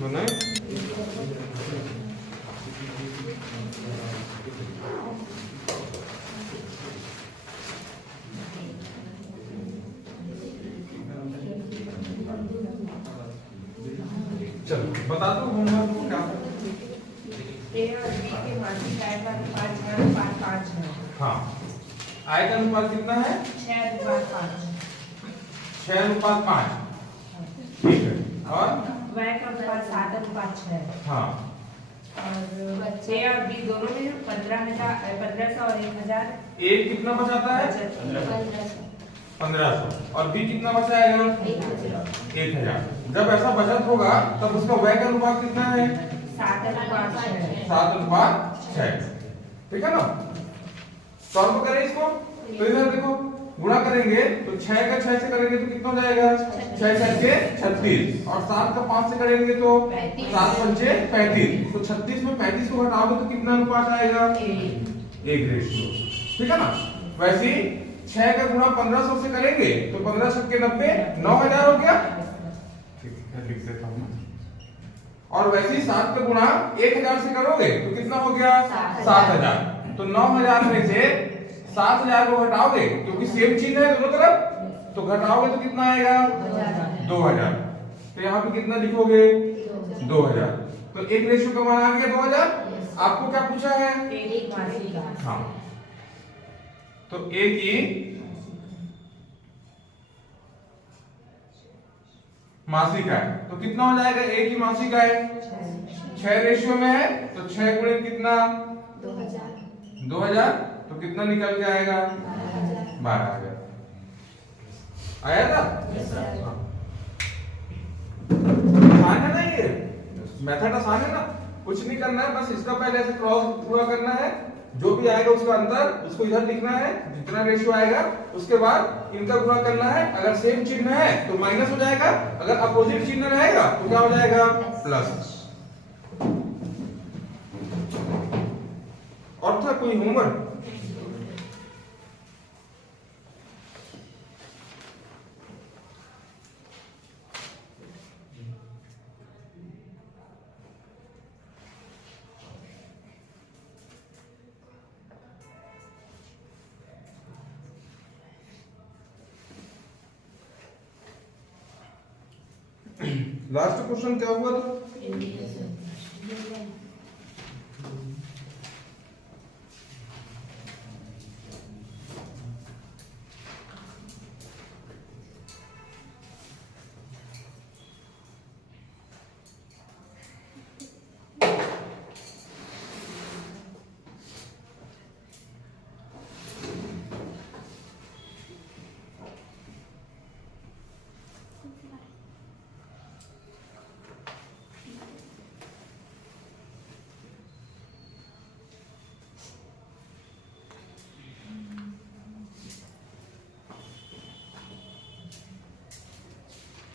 मैंने चलो बता दो होमवर्क को क्या। ए और बी के मासिक आय का अनुपात 6:5 है। हाँ, आय का अनुपात कितना है? 6:5। 6:5। ठीक है। और व्यय का अनुपात 7:6। हाँ, और ए और बी दोनों में 1500 और 1000 एक कितना बचाता है? 1500 और बी कितना बचाएगा? 1000। जब ऐसा बचत होगा तब उसका व्यय का अनुपात कितना है? 7:6। ठीक है ना। सॉल्व करें इसको। तो इधर देखो गुणा करेंगे तो 6 का 6 से करेंगे तो कितना हो जाएगा? 6 के 36 और 7 का 5 से करेंगे तो 7 पंचे 35। तो 36 में 35 को घटाओगे तो कितना अनुपात आएगा? 1:। ठीक है ना। वैसे ही 6 का गुणा 1500 से करेंगे तो 15 छक्के 90, 9000 हो गया। ठीक है, लिख देता हूं। और वैसे ही 7 का गुणा 1000 से करोगे तो कितना हो गया? 7000। तो 9000 में से 7000 को घटाओगे क्योंकि सेम चिन्ह है दोनों तरफ, तो घटाओगे तो कितना आएगा? 2000। तो यहाँ पे कितना लिखोगे? 2000। तो 1:1 का मान आ गया 2000। आपको क्या पूछा है? एक मासिक आय। हाँ, तो एक ही मासिक आय तो कितना हो जाएगा? एक ही मासिक आय 6 में है तो 6 गुणित कितना? 2000। तो कितना निकल के आएगा? 12000 आया था। हाँ। आसान है ना, ये मेथड आसान है ना। कुछ नहीं करना है, बस इसका पहले ऐसे क्रॉस पूरा करना है। जो भी आएगा उसका अंतर उसको इधर लिखना है, जितना रेशियो आएगा उसके बाद इनका गुणा करना है। अगर सेम चिन्ह है तो माइनस हो जाएगा, अगर अपोजिट चिन्ह रहेगा तो क्या हो जाएगा? प्लस। और था कोई होमवर्क? लास्ट क्वेश्चन क्या हुआ था?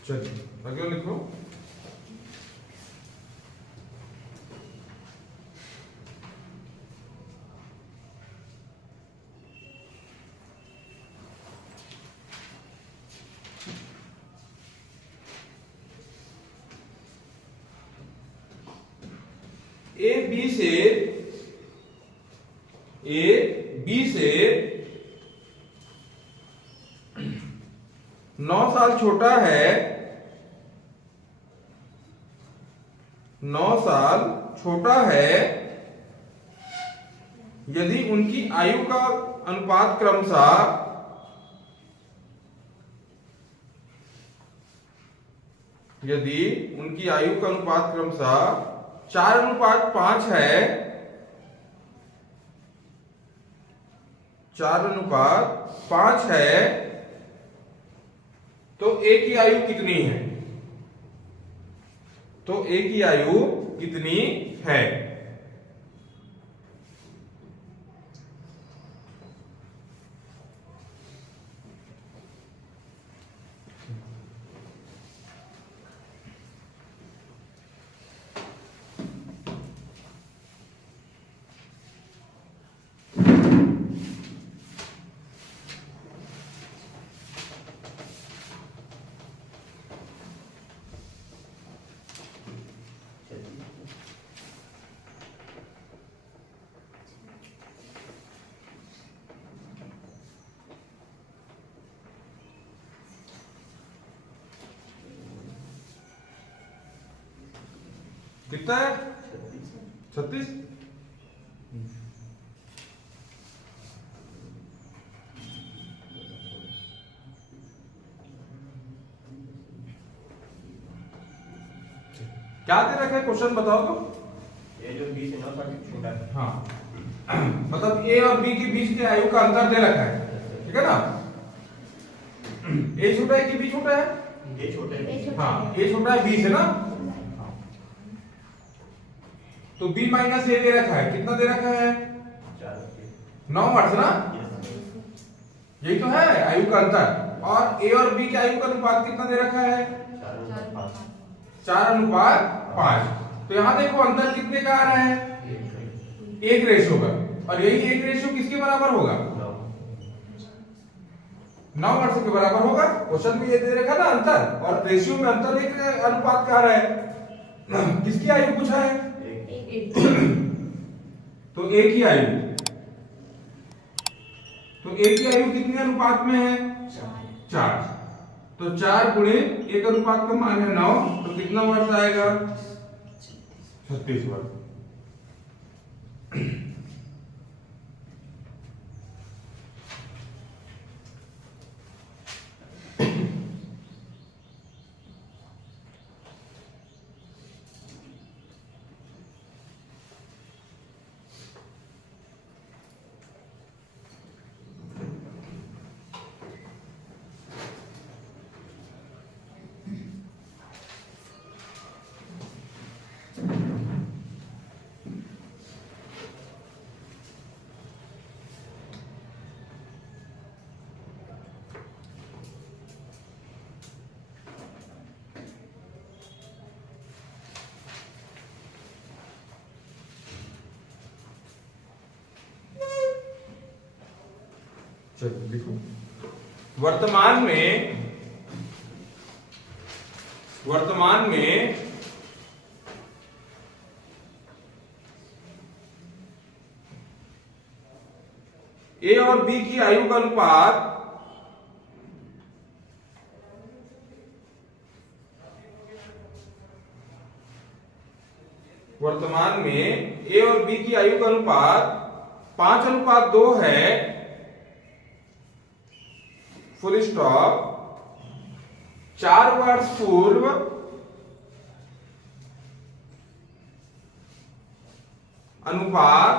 चलिए अगला लिखो। ए बी से 9 साल छोटा है, 9 साल छोटा है यदि उनकी आयु का अनुपात क्रमशः 4:5 है, 4:5 है, तो ए की आयु कितनी है? तो ए की आयु कितनी है? कितना है 36। क्या दे रखा है क्वेश्चन बताओ तो। ये जो 20 है ना काफी छोटा है। हाँ मतलब ए और बी के बीच के आयु का अंतर दे रखा है, ठीक है ना। ए छोटा है कि बी छोटा है? ये छोटे हैं। हाँ ए छोटा है 20 है ना। तो b माइनस ए दे रखा है, कितना दे रखा है? 9 वर्ष ना। यही तो है आयु का अंतर। और ए और बी के आयु का अनुपात कितना दे रखा है? 4:5। तो यहाँ देखो अंतर कितने का आ रहा है? 1 रेशियो का। और यही 1 रेशियो किसके बराबर होगा? 9 वर्ष के बराबर होगा। क्वेश्चन में ये दे रखा ना अंतर, और रेशियो में अंतर एक अनुपात का आ रहा है। किसकी आयु पूछा है? तो ए की आयु, तो ए की आयु कितने अनुपात में है? 4। तो 4 गुणे 1 अनुपात का मान है 9, तो कितना वर्ष आएगा? 36 वर्ष। चलो देखो, वर्तमान में ए और बी की आयु का अनुपात वर्तमान में ए और बी की आयु का अनुपात 5:2 है, फुल स्टॉप। 4 वर्ष पूर्व अनुपात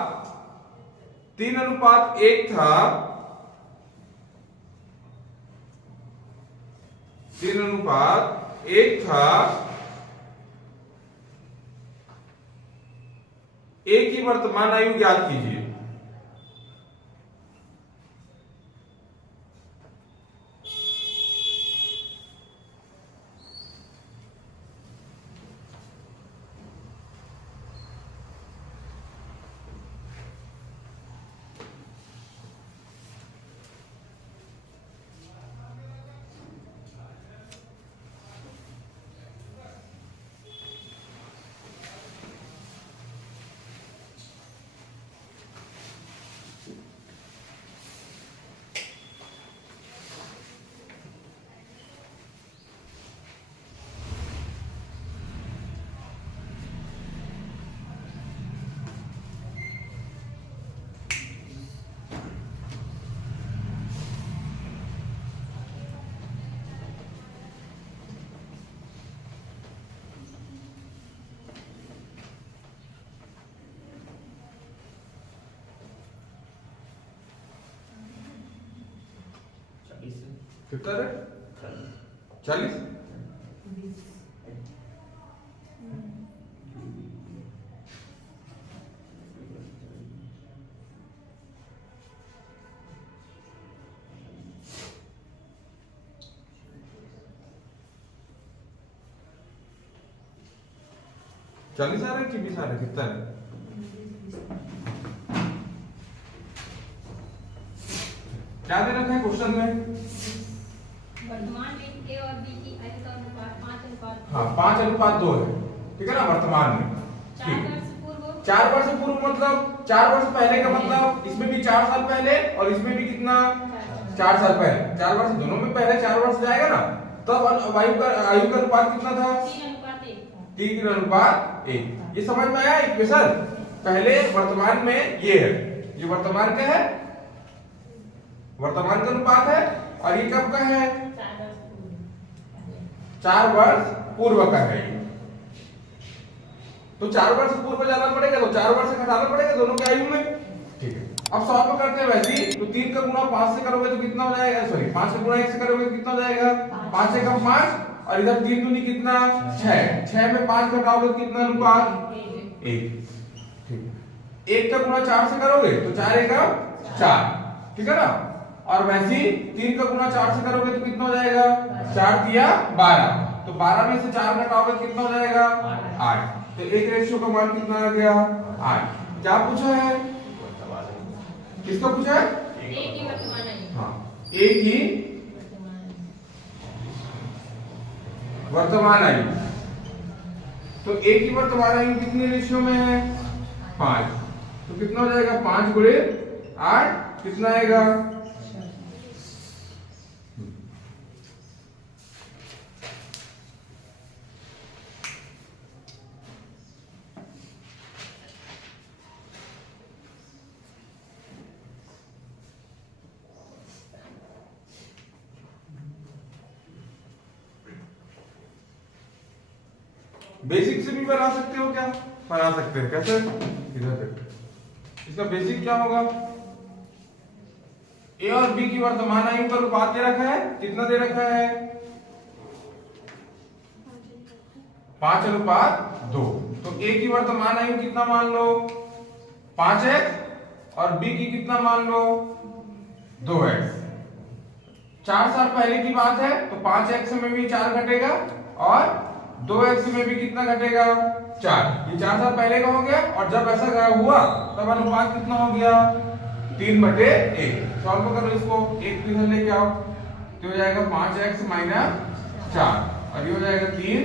3:1 था, 3:1 था। ए की वर्तमान आयु ज्ञात कीजिए। कितना है? 40। चालीस आ रहा है कि 20 आ रहा है? कितना है? क्या दे रखा है क्वेश्चन में? वर्तमान में ए और बी की आयु का अनुपात 5:2। हाँ 5:2 है, ठीक है ना। वर्तमान में 4 वर्ष पूर्व, 4 वर्ष पूर्व मतलब 4 वर्ष पहले का मतलब इसमें भी 4 साल पहले और इसमें भी कितना? 4 साल पहले। 4 वर्ष दोनों में पहले 4 वर्ष जाएगा ना, तब आयु का अनुपात कितना था? 3:1। 3 3 अनुपात 1। ये समझ में आया इक्वेशन? पहले वर्तमान में ये है, ये वर्तमान का है, वर्तमान का अनुपात है, और ये कब का है? 4 वर्ष पूर्व का है। तो 4 वर्ष पूर्व जाना पड़ेगा, तो 4 वर्ष घटाना पड़ेगा दोनों के आयु में। ठीक है, अब सॉल्व करते हैं वैसे ही। तो 3 का गुणा 5 से करोगे तो कितना हो जाएगा? सॉरी, 5 का गुणा 1 से करोगे तो कितना हो जाएगा? 5 एकम 5, और इधर 3 दूनी कितना? 6। 6 में 5 घटाओगे तो कितना अनुपात? 1। ठीक, 1 का गुणा 4 से करोगे तो 4 एकम 4, ठीक है ना? और वैसे ही 3 का गुणा 4 से करोगे तो कितना हो जाएगा? 4 दिया 12, तो 12 में से 4 घटाओगे तो कितना हो जाएगा? 8। तो एक रेशियो का मान कितना आ गया? 8। क्या पूछा है? किसका पूछा है? एक ही वर्तमान आयु। हाँ, एक ही वर्तमान आयु। तो एक ही वर्तमान आयु कितने रेशियो में है? 5। तो कितना हो जाएगा? 5 गुणे 8 कितना आएगा? बेसिक से भी बना सकते हो क्या? बना सकते हैं। कैसे? इधर देखो, इसका बेसिक क्या होगा? ए और बी की वर्तमान आयु का अनुपात दे रखा है, कितना दे रखा है? 5 अनुपात 2। तो ए की वर्तमान आयु कितना मान लो? 5x, और बी की कितना मान लो? 2x। 4 साल पहले की बात है, तो 5x में भी 4 घटेगा, और 2x में भी कितना घटेगा? 4। ये 4 साल पहले का हो गया, और जब ऐसा हुआ तब अनुपात कितना हो गया? 3/1। सॉल्व करो इसको, 1 इधर लेके आओ, तो हो जाएगा 5x - 4, और ये हो जाएगा 3,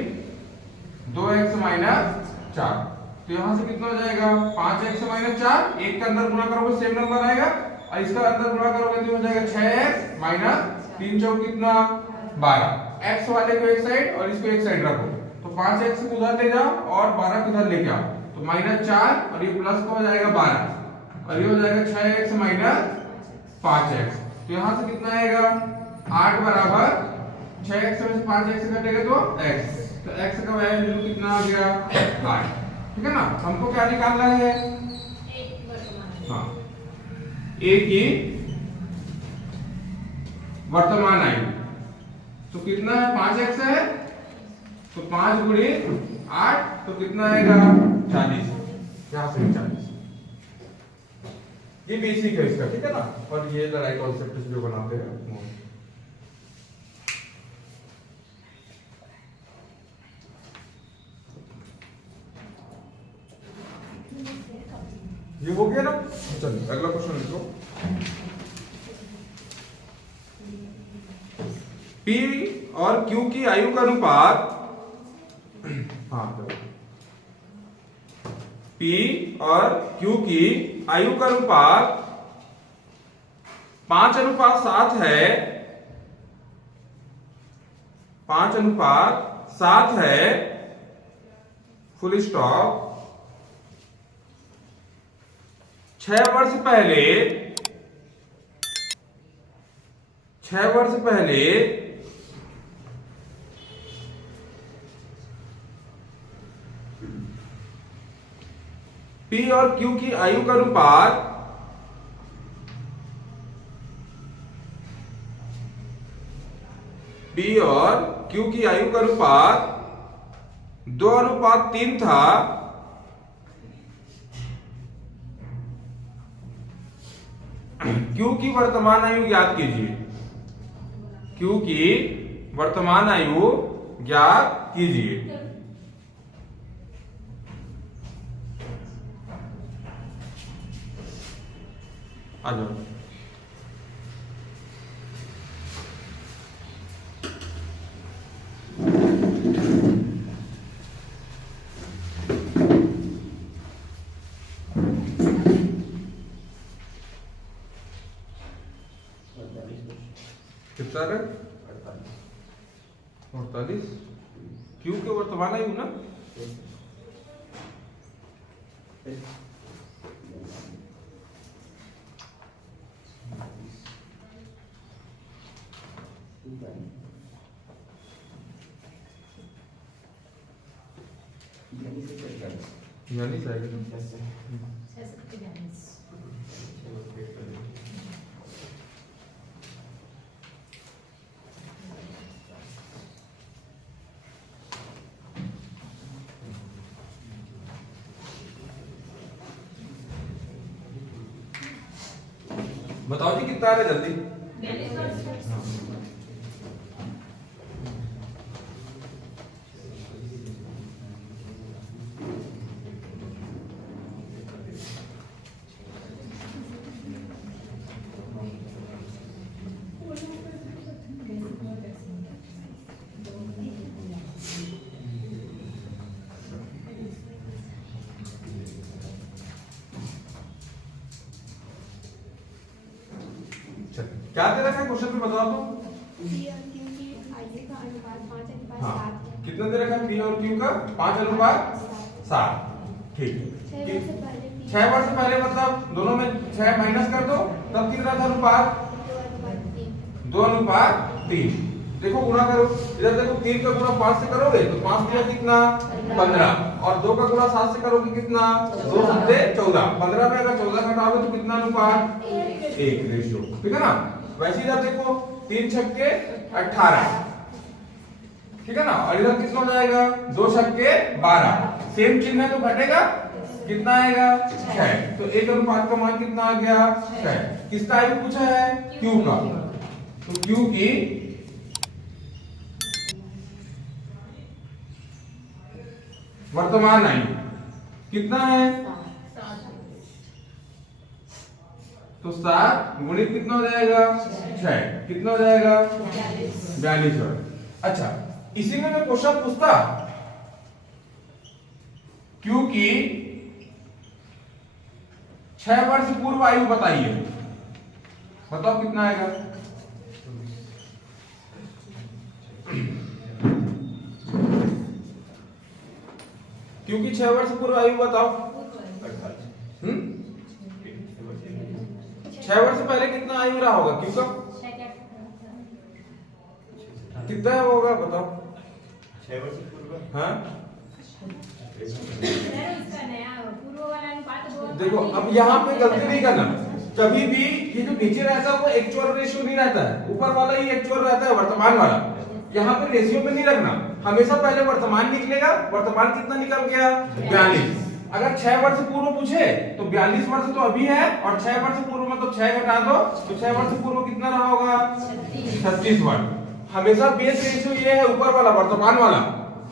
2x - 4। तो यहां से कितना हो जाएगा? 5x - 4, 1 के अंदर गुणा करोगे सेम नंबर आएगा, और इसका अंदर गुणा करोगे तो हो जाएगा 6x - 3 चौक कितना? 12। x वाले को एक साइड और इसको एक साइड रखो, तो 5x को उधर ले जाओ और 12 को इधर लेके आओ, तो -4, और ये प्लस का हो जाएगा 12, और ये हो जाएगा 6x - 5x। तो यहां से कितना आएगा? 8 बराबर 6x में से 5x घटेगा तो x, तो x का वैल्यू कितना आ गया? 8। ठीक है ना? हमको क्या निकालना है? हाँ, एक ही वर्तमान आयु। तो कितना है? 5x है, तो 5 गुणे 8, तो कितना आएगा? 40। यहां से 40। ये बेसिक है इसका, ठीक है ना? और ये लड़ाई कॉन्सेप्ट जो बनाते हैं ये हो गया ना? चलिए अगला क्वेश्चन लिखो। P और Q की आयु का अनुपात, हाँ, P और Q की आयु का अनुपात 5:7 है, 5:7 है, फुल स्टॉप। 6 वर्ष पहले P और Q की आयु का अनुपात 2:3 था। Q की वर्तमान आयु ज्ञात कीजिए, Q की वर्तमान आयु ज्ञात कीजिए। आ जाओ। कितना है? 48। Q के वर्तमान आयु ना यानी जाएगा बताओ जी कितना आ रहा है जल्दी। क्या दे रखा है क्वेश्चन में बताओ तो। हाँ कितना दे रखा है पी और क्यू का 5:7। ठीक है 6 बार से पहले मतलब दोनों में 6 माइनस कर दो तब कितना था अनुपात 2:3। देखो गुणा करो इधर देखो 3 का गुणा 5 से करोगे तो 5 दिया कितना 15 और 2 का गुणा 7 से करोगे कितना 2 7 14। 15 में अगर 14 घटाओगे तो कितना अनुपात 1 रेशियो। ठीक है ना। वैसे इधर देखो 3 छक्के 18 ठीक है ना और इधर कितना हो जाएगा 2 छक्के 12। सेम चिन्ह है तो घटेगा कितना आएगा 6। तो एक अनुपात का मान कितना आ गया 6। किसका आयु पूछा है क्यू का। तो क्यू की वर्तमान आयु कितना है तो 7 गुणित कितना हो जाएगा 6 कितना हो जाएगा 42 वर्ष। अच्छा इसी में मैं क्वेश्चन पूछता क्योंकि 6 वर्ष पूर्व आयु बताइए बताओ कितना आएगा। क्योंकि 6 वर्ष पूर्व आयु बताओ 6 वर्ष पहले कितना आयु रहा होगा क्यों का कितना होगा बताओ 6 वर्ष पूर्व। हाँ देखो अब यहाँ पे गलती नहीं करना। कभी भी ये जो नीचे रहता है वो एक्चुअल रेशियो नहीं रहता है ऊपर वाला ही एक्चुअल रहता है वर्तमान वाला। यहाँ पे रेशियो पे नहीं रखना हमेशा पहले वर्तमान निकलेगा। वर्तमान कितना निकल गया 42। अगर 6 वर्ष पूर्व पूछे तो 42 वर्ष तो अभी है और 6 वर्ष पूर्व में तो 6 घटा दो तो 6 वर्ष पूर्व कितना रहा होगा 36 वर्ष। हमेशा बेस रेशियो ये है ऊपर वाला वर्तमान वाला।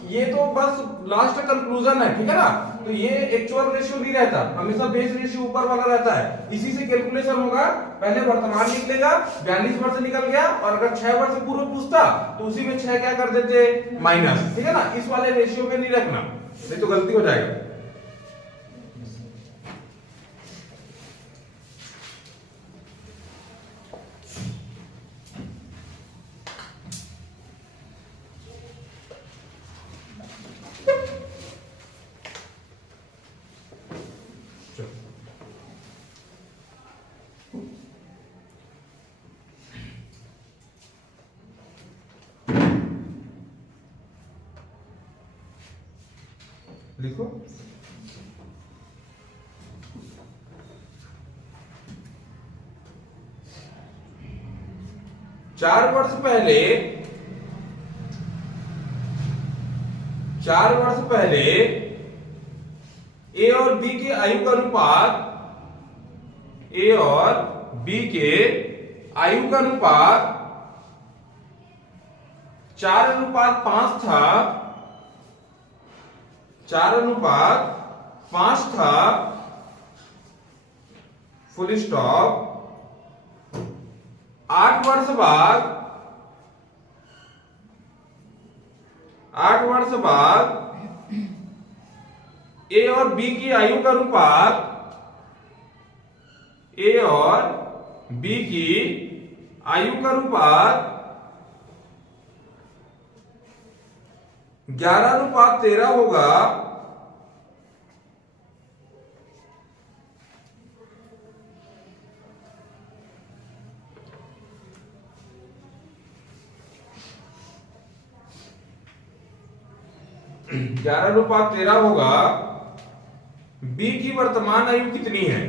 ये तो बस लास्ट कंक्लूजन है ठीक है ना। तो ये एक्चुअल रेशियो नहीं रहता हमेशा बेस रेशियो ऊपर वाला रहता है। इसी से कैलकुलेशन होगा पहले वर्तमान निकलेगा 42 वर्ष निकल गया और अगर 6 वर्ष पूर्व पूछता तो उसी में 6 क्या कर देते माइनस। ठीक है ना। इस वाले रेशियो में नहीं रखना नहीं तो गलती हो जाएगा। लिखो 4 वर्ष पहले 4 वर्ष पहले ए और बी के आयु का अनुपात ए और बी के आयु का अनुपात 4:5 था 4:5 था फुल स्टॉप। 8 वर्ष बाद 8 वर्ष बाद ए और बी की आयु का अनुपात ए और बी की आयु का अनुपात 11:13 होगा 11:13 होगा। बी की वर्तमान आयु कितनी है?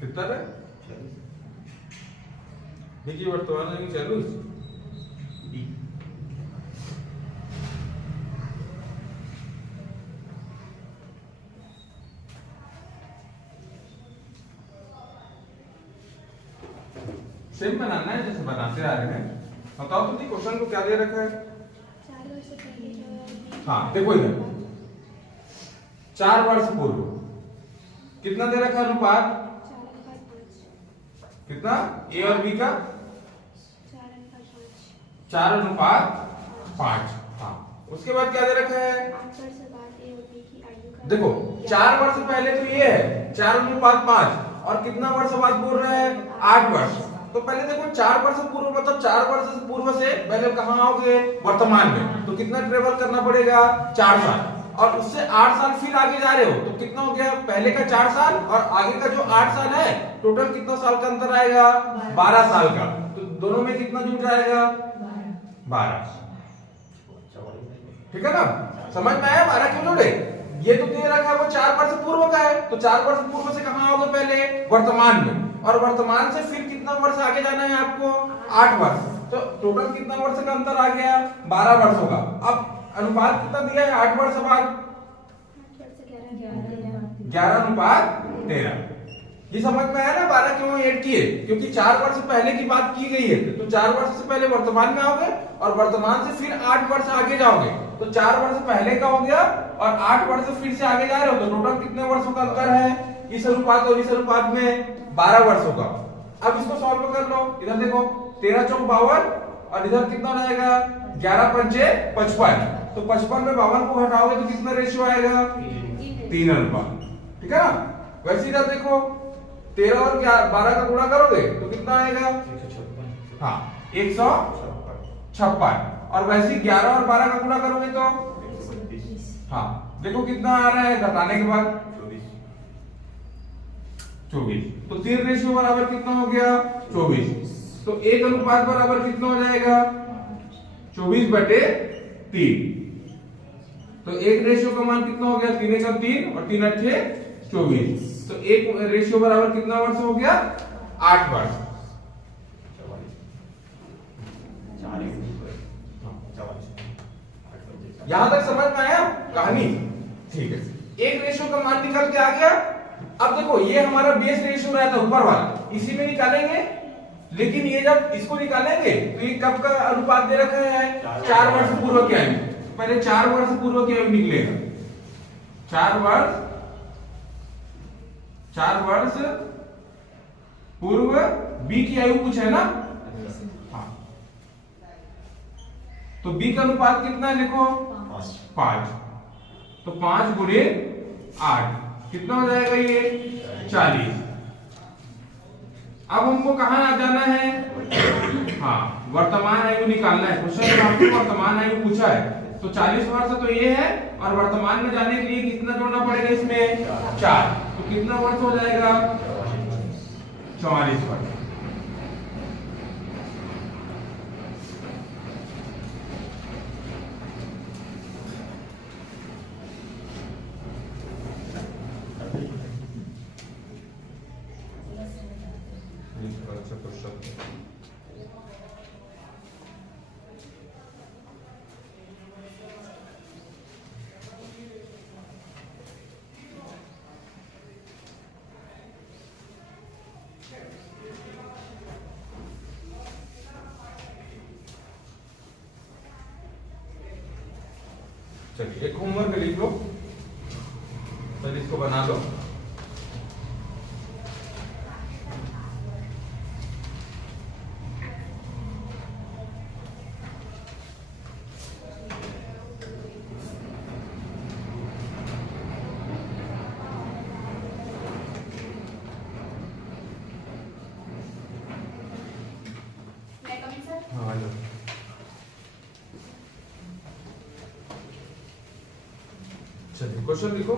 कितना है? देखिए वर्तमान आयु 40। सेम बनाना है जैसे बनाते आ रहे हैं। बताओ तुमने क्वेश्चन को क्या दे रखा है? हाँ देखो इधर 4 वर्ष पूर्व कितना दे रखा है अनुपात? कितना? ए और बी का 4:5। हाँ उसके बाद क्या दे रखा है? देखो 4 वर्ष पहले तो ये है 4:5 और कितना वर्ष बाद बोल रहे हैं? 8 वर्ष। तो पहले देखो 4 वर्ष पूर्व मतलब 4 वर्ष से पूर्व से पहले कहां आओगे? वर्तमान में। तो कितना ट्रेवल करना पड़ेगा? 4 साल। और उससे 8 साल फिर आगे जा रहे हो तो कितना हो गया? पहले का 4 साल और आगे का जो 8 साल है टोटल कितना साल का अंतर आएगा? 12 साल का। तो दोनों में कितना जुट जाएगा? 12। ठीक है ना? समझ में आया? 12 क्यों जोड़े? ये तो दे रखा है वो 4 वर्ष पूर्व का है तो 4 वर्ष पूर्व से कहां आओगे? पहले वर्तमान में। और वर्तमान से फिर कितना वर्ष आगे जाना है आपको? 8 वर्ष। तो टोटल कितना वर्ष का अंतर आ गया? 12 वर्ष होगा। अब अनुपात कितना दिया है? 8 वर्ष बाद 11:13। ये समझ में आया ना 12 क्यों ऐड किए? क्योंकि 4 वर्ष पहले की बात की गई है तो 4 वर्ष से पहले वर्तमान में आओगे और वर्तमान से फिर 8 वर्ष आगे जाओगे तो 4 वर्ष पहले का हो गया और 8 वर्ष फिर से आगे जा रहे हो तो टोटल कितने वर्षों का अंतर है? इस अनुपात और इस अनुपात में 12 वर्षों का। अब इसको सॉल्व कर लो। इधर देखो 13 चौक 52 और इधर कितना हो जाएगा? 11 पंचे 55। तो 55 में 52 को हटाओगे तो कितना रेशियो आएगा? 3 अनुपात। ठीक है ना? वैसे इधर देखो 13 और 12 का गुणा करोगे तो कितना आएगा? 156। हाँ 156। और वैसे 11 और 12 का गुणा करोगे तो 132। हाँ देखो कितना आ रहा है घटाने के बाद? 24। तो 3 रेशियो बराबर कितना हो गया? 24। तो 1 अनुपात बराबर कितना हो जाएगा? 24/3। तो 1 रेशियो का मान कितना हो गया? 3 × 3 और 3 × 6 24। तो 1 रेशियो बराबर कितना वर्ष हो गया? 8 वर्ष। यहां तक समझ में आया कहानी? ठीक है। 1 रेशियो का मान निकल के आ गया। अब देखो ये हमारा बेस रेशियो रहता है ऊपर वाला, इसी में निकालेंगे। लेकिन ये जब इसको निकालेंगे तो ये कब का अनुपात दे रखा है? 4 वर्ष पूर्व की आयु। पहले 4 वर्ष पूर्व की आयु निकलेगा। 4 वर्ष पूर्व बी की आयु कुछ है ना? हाँ। तो बी का अनुपात कितना है? देखो 5। तो 5 × 8 कितना हो जाएगा? ये 40। अब हमको कहां आ जाना है? हाँ वर्तमान आयु निकालना है। क्वेश्चन में आपको वर्तमान आयु पूछा है तो 40 वर्ष तो ये है और वर्तमान में जाने के लिए कितना जोड़ना पड़ेगा इसमें? 4। तो कितना वर्ष हो जाएगा? 44 वर्ष। चलिए एक होमवर्क लिख लो, फिर इसको बना लो। हाँ लो। चलिए क्वेश्चन लिखो।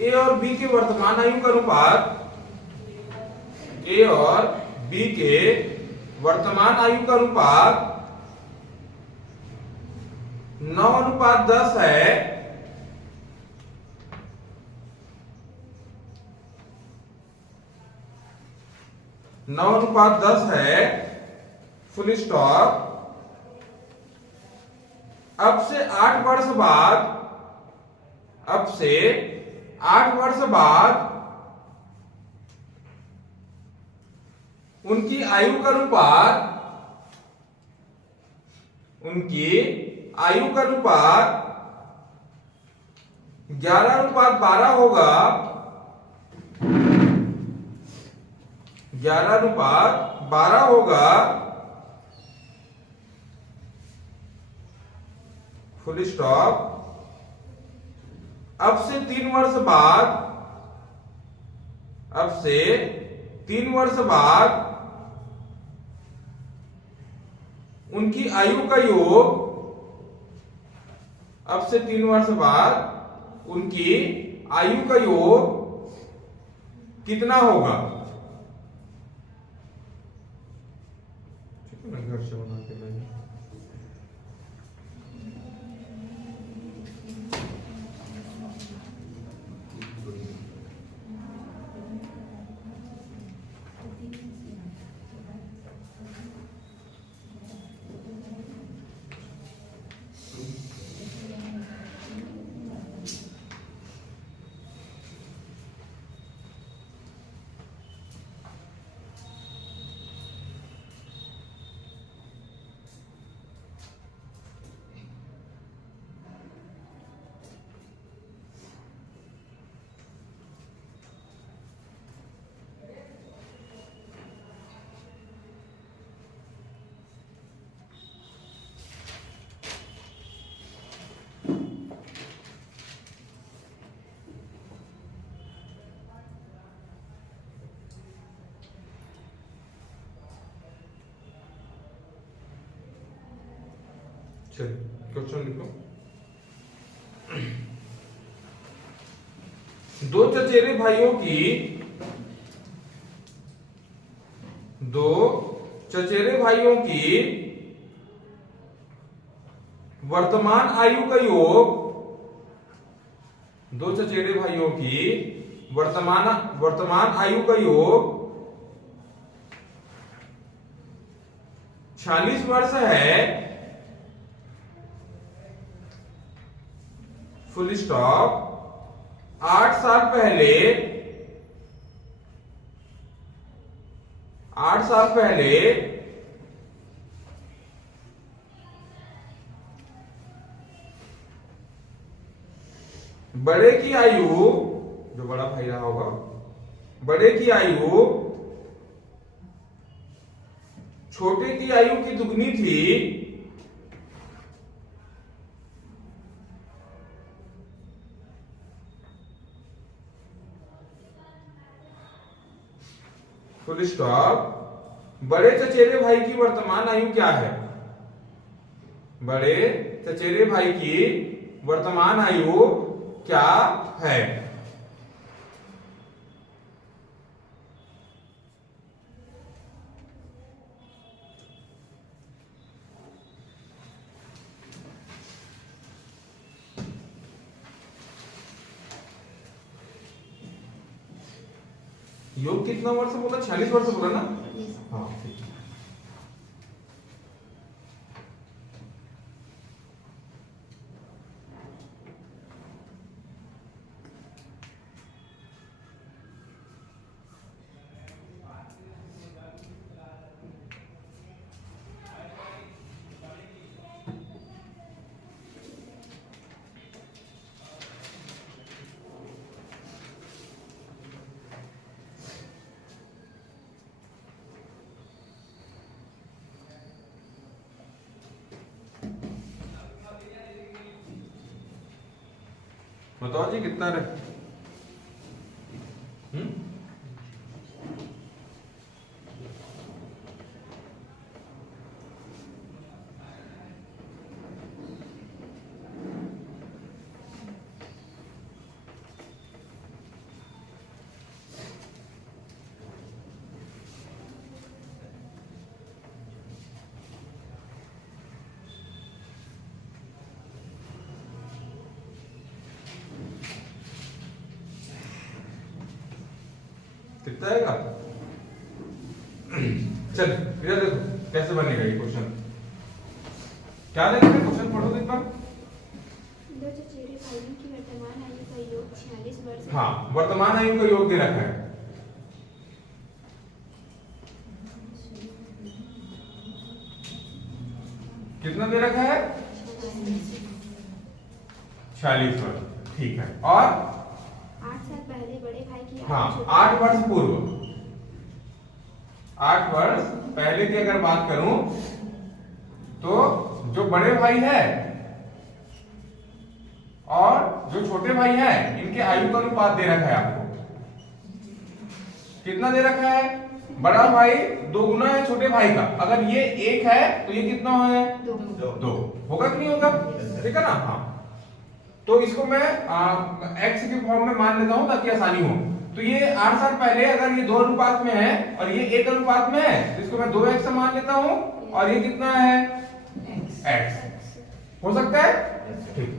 ए और बी के वर्तमान आयु का अनुपात, ए और बी के वर्तमान आयु का अनुपात 9:10 है। नौ अनुपात 10 है, फुल स्टॉप। अब से 8 वर्ष बाद, अब से 8 वर्ष बाद उनकी आयु का अनुपात, उनकी आयु का अनुपात 11:12 होगा। 11:12 होगा, फुल स्टॉप। अब से 3 वर्ष बाद, अब से 3 वर्ष बाद उनकी आयु का योग, अब से 3 वर्ष बाद उनकी आयु का योग कितना होगा? घर से बना के लाइए। चलिए क्वेश्चन लिखो। दो चचेरे भाइयों की, दो चचेरे भाइयों की वर्तमान आयु का योग, दो चचेरे भाइयों की वर्तमान आयु का योग 46 वर्ष है, फुल स्टॉप। 8 साल पहले, 8 साल पहले बड़े की आयु, जो बड़ा भाई रहा होगा, बड़े की आयु छोटे की आयु की दुगनी थी। Full stop. बड़े चचेरे भाई की वर्तमान आयु क्या है? बड़े चचेरे भाई की वर्तमान आयु क्या है? योग कितना वर्ष बोला? 46 वर्ष बोला ना? हाँ ठीक है। बताओ जी कितना रहे? कितना आएगा? चल इधर देखो कैसे बनेगा ये क्वेश्चन। क्या देख रहे हैं क्वेश्चन? पढ़ो एक बार। दो चचेरे भाइयों की वर्तमान आयु का योग 46 वर्ष है। हाँ, वर्तमान आयु का योग दे रखा है। कितना दे रखा है? 46 वर्ष। ठीक है। और 8 साल पहले बड़े भाई की हाँ, आयु 8 वर्ष पूर्व, 8 वर्ष पहले की अगर बात करूं तो जो बड़े भाई है और जो छोटे भाई है इनके आयु का अनुपात दे रखा है आपको। कितना दे रखा है? बड़ा भाई 2 गुना है छोटे भाई का। अगर ये 1 है तो ये कितना है? 2 होगा कि नहीं होगा? ठीक है ना? हाँ, तो इसको मैं x के फॉर्म में मान लेता हूं ताकि आसानी हो। तो ये 8 साल पहले अगर ये 2 अनुपात में है और ये 1 अनुपात में है तो इसको मैं 2x मान लेता हूं और ये कितना है? x हो सकता है। ठीक।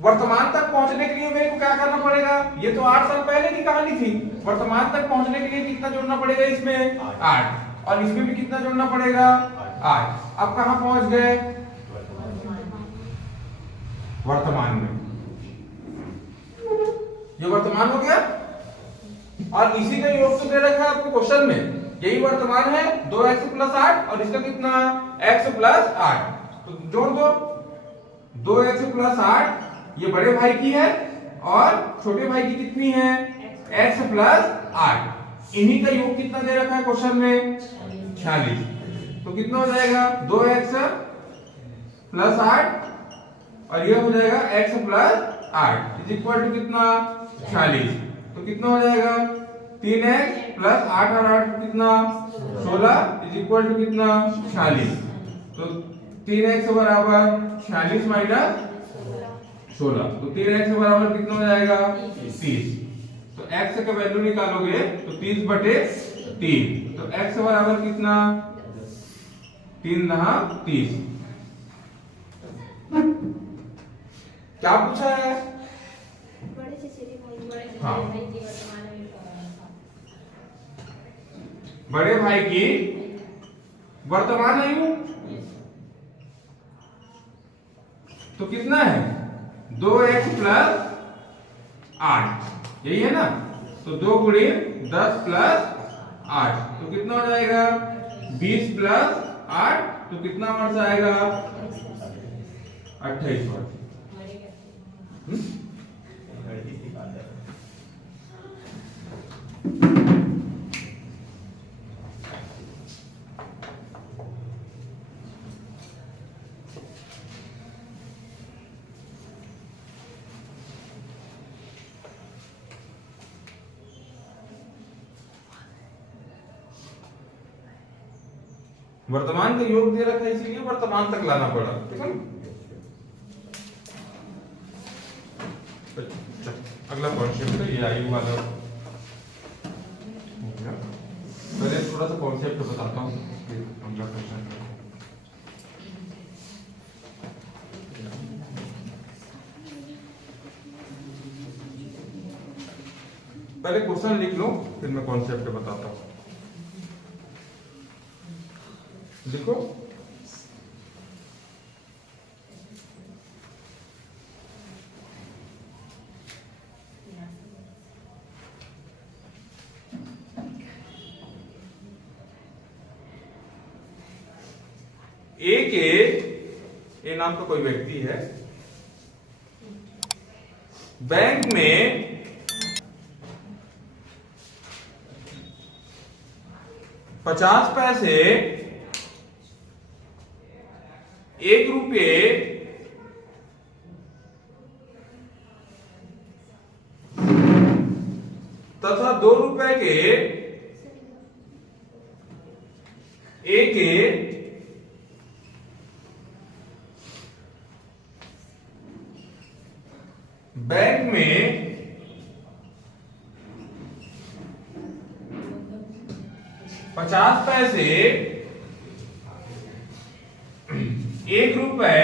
वर्तमान तक पहुंचने के लिए मेरे को क्या करना पड़ेगा? ये तो 8 साल पहले की कहानी थी। वर्तमान तक पहुंचने के लिए कितना जोड़ना पड़ेगा इसमें? 8। और इसमें भी कितना जोड़ना पड़ेगा? 8। अब कहां पहुंच गए? वर्तमान में। ये वर्तमान हो गया और इसी का योग तो दे रखा है आपको क्वेश्चन में। यही वर्तमान है 2x + 8 और इसका कितना? x + 8। तो जोड़ दो। 2x + 8 ये बड़े भाई की है और छोटे भाई की कितनी है? x + 8। इन्हीं का योग कितना दे रखा है क्वेश्चन में? 46। तो कितना हो जाएगा? 2x + 8 और ये हो जाएगा x + 8 = कितना? 46। तो कितना हो जाएगा? 3x + 8 और 8 कितना? 16 = कितना? 46। तो 3x बराबर 46 माइनस 16। तो 3x बराबर कितना हो जाएगा? 30। तो x का वैल्यू निकालोगे तो 30/3। तो x बराबर कितना? 3 × 30। क्या पूछा है? बड़े चचेरे भाई हाँ, बड़े भाई की वर्तमान आयु तो कितना है? 2x + 8 यही है ना? तो 2 × 10 + 8 तो कितना हो जाएगा? 20 + 8 तो कितना वर्ष आएगा? 28 वर्ष। वर्तमान का योग दे रखा है इसलिए वर्तमान तक लाना पड़ा। ठीक है। अगला कॉन्सेप्ट है ये आयु वाला। पहले थोड़ा सा कॉन्सेप्ट बताता हूँ फिर अगला क्वेश्चन। पहले क्वेश्चन लिख लो फिर मैं कॉन्सेप्ट बताता हूँ। लिखो। ए नाम का कोई व्यक्ति है, बैंक में 50 पैसे 1 रुपये के बैंक में 50 पैसे, 1 रुपए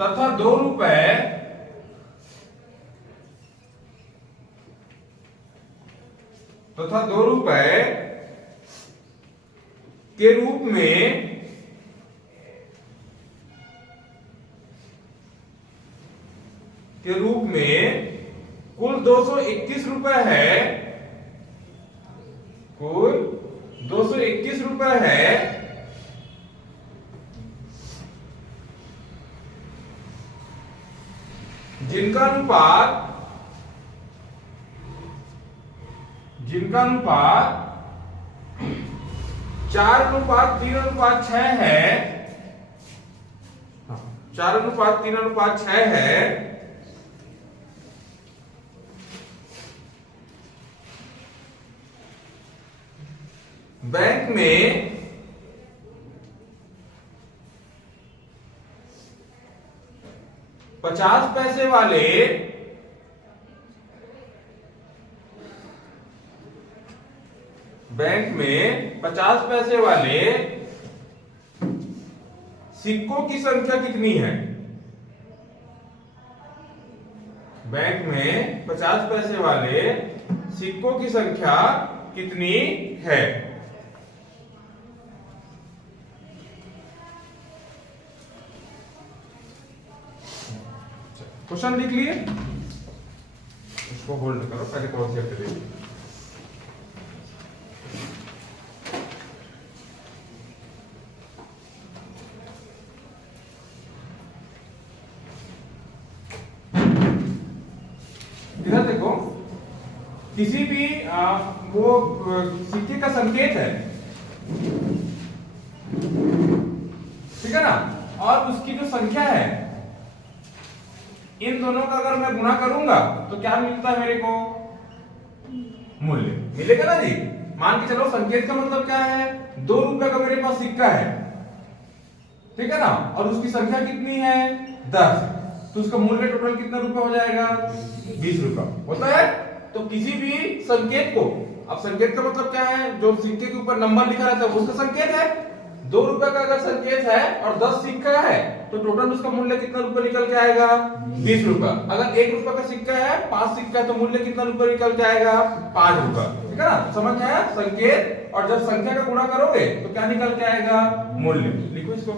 तथा 2 रुपए के रूप में कुल 221 रुपए है, कुल 221 रुपए है, जिनका अनुपात 4:3:6 है, 4:3:6 है। बैंक में 50 पैसे वाले सिक्कों की संख्या कितनी है? बैंक में 50 पैसे वाले सिक्कों की संख्या कितनी है? क्वेश्चन लिख लिए, इसको होल्ड करो, पहले कॉन्सेप्ट देखिए। इधर देखो, किसी भी वो सिक्के का संकेत है, ठीक है ना, और उसकी जो संख्या है, इन दोनों का अगर मैं गुणा करूंगा तो क्या मिलता है मेरे को? मूल्य मिलेगा ना जी। मान के चलो संकेत का मतलब क्या है? 2 रुपए का मेरे पास सिक्का है, ठीक है ना, और उसकी संख्या कितनी है? 10, तो उसका मूल्य टोटल कितना रुपए हो जाएगा? 20 रुपए होता है। तो किसी भी संकेत को, अब संकेत का मतलब क्या है? जो सिक्के के ऊपर नंबर लिखा रहता है उसका संकेत है। 2 रुपए का अगर संकेत है और 10 सिक्का है तो टोटल उसका मूल्य कितना रुपए निकल के आएगा? 20 रुपए। अगर 1 रुपए का सिक्का है, 5 सिक्का है, तो मूल्य कितना रुपए निकल के आएगा? 5 रुपए, ठीक है ना। समझ आया? संकेत और जब संख्या का गुणा करोगे तो क्या निकल के आएगा? मूल्य। लिखो इसको।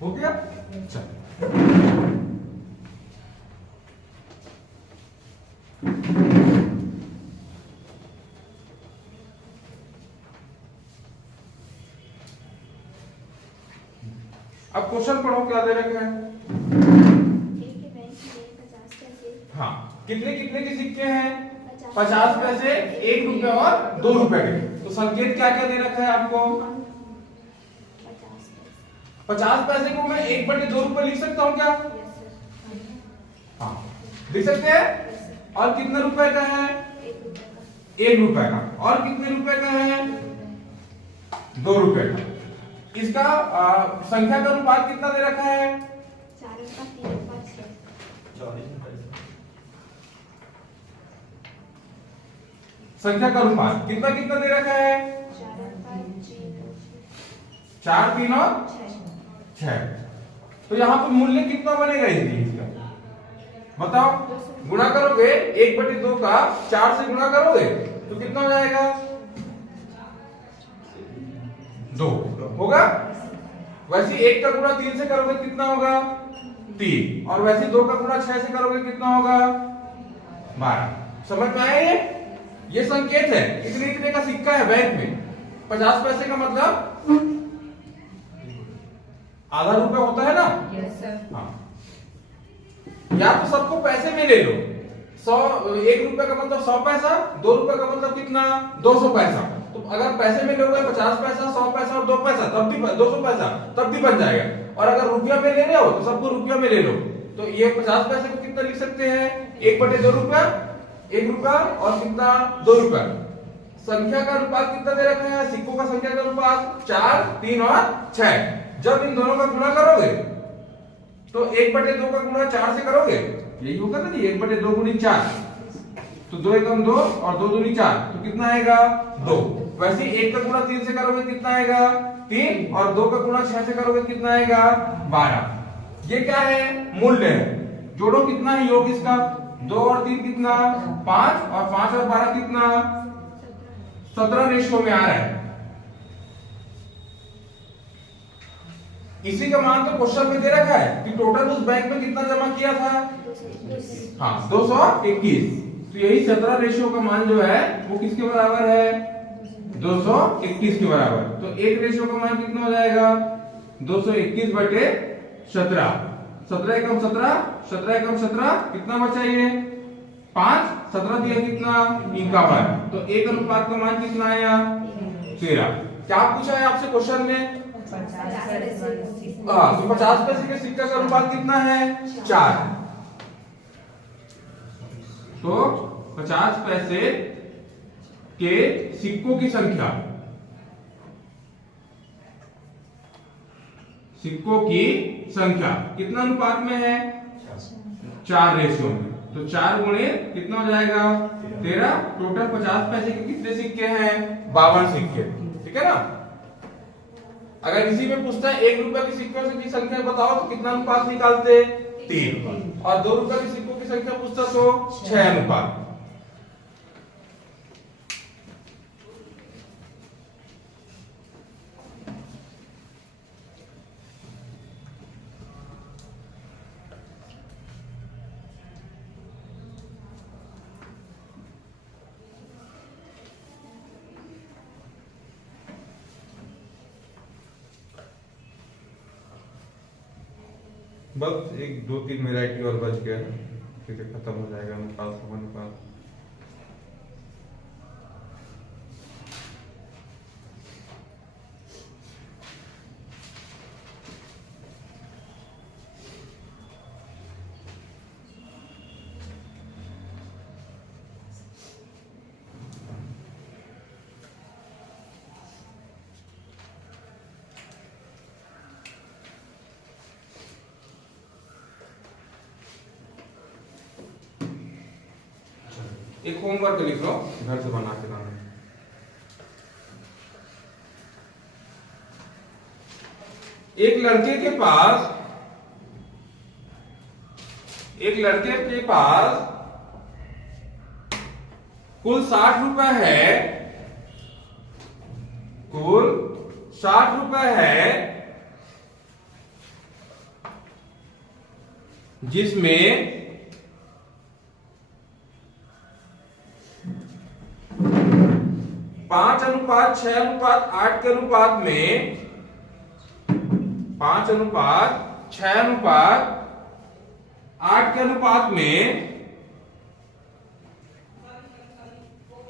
हो गया? चलो अब क्वेश्चन पढ़ो, क्या दे रखे हैं? हाँ, कितने कितने के सिक्के हैं? 50 पैसे, 1 रुपए और 2 रुपए के। तो संकेत क्या क्या दे रखा है आपको? 50 पैसे को मैं 1/2 रुपए लिख सकता हूँ क्या? हाँ, लिख सकते हैं। और कितने रुपए का है? 1 रुपए का। और कितने रुपए का है? 2 रुपए का। इसका संख्या का अनुपात कितना दे रखा है? 40 संख्या का अनुपात कितना कितना दे रखा है? 4, 3 और 6। तो यहाँ पर मूल्य कितना बनेगा इसका? बताओ। गुणा करोगे 1/2 का 4 से गुणा करोगे तो कितना हो जाएगा? 2 होगा। वैसे 1 का गुणा 3 से करोगे कितना होगा 3, और वैसे 2 का गुणा 6 से करोगे कितना होगा 12। समझ में आया ये संकेत है। इतने इतने का सिक्का है बैंक में, 50 पैसे का मतलब आधा रुपया होता है ना। Yes sir. हाँ, या तो सबको पैसे में ले लो, 1 रुपए का मतलब 100 पैसा, 2 रुपए का मतलब कितना 200 पैसा। तो अगर पैसे में लोगे 50 पैसा, 100 पैसा और 2 पैसा तब भी 200 पैसा तब भी बन जाएगा। और अगर रुपया में ले रहे हो तो सबको रुपया में ले लो। तो ये 50 पैसे को कितना लिख सकते हैं 1/2 रुपया, 1 रुपया और कितना 2 रुपया। संख्या का अनुपात कितना दे रखा है, सिक्कों का संख्या का अनुपात 4, 3 और 6। जब इन दोनों का गुणा करोगे तो 1/2 का गुणा 4 से करोगे, यही होगा ना जी 1/2 गुणी 4, तो 2 एकम 2 और 2 दूनी 4, तो कितना आएगा 2। वैसे 1 का गुणा 3 से करोगे कितना आएगा 3, और 2 का गुणा 6 से करोगे कितना आएगा 12। ये क्या है मूल्य है। जोड़ो कितना है योग इसका, 2 और 3 कितना 5, और 5 और 12 कितना 17 रेशियो में आ रहा है। इसी का मान तो क्वेश्चन में दे रखा है कि टोटल उस बैंक में कितना जमा किया था, हाँ 221। तो यही 17 रेशियो का मान जो है वो किसके बराबर है 221 के बराबर। तो एक रेशियो का मान कितना हो जाएगा 221/17। 17 एकम 17, 17 एकम 17 कितना बचा ये 5, 17 दिया कितना 51। तो एक अनुपात का मान कितना आया 13। क्या पूछा है आपसे क्वेश्चन में, 50 पैसे के सिक्का का अनुपात कितना है 4। तो 50 पैसे के सिक्कों की संख्या, सिक्कों की संख्या कितना अनुपात में है 4 रेशियो में। तो 4 गुणे कितना हो जाएगा 13। टोटल 50 पैसे के कितने सिक्के हैं 52 सिक्के, ठीक है ना। अगर इसी में पूछता है 1 रुपए के सिक्कों की संख्या बताओ तो कितना अनुपात निकालते 3, और 2 रुपए के सिक्कों की संख्या पूछता तो 6 अनुपात। बस 1-2-3 वैरायटी और बच गया है, फिर खत्म हो जाएगा अनुपात समानुपात। एक होमवर्क लिख लो घर से बना के लाना। एक लड़के के पास कुल 60 रुपए है, कुल 60 रुपए है, जिसमें 5:6:8 के अनुपात में 5:6:8 के अनुपात में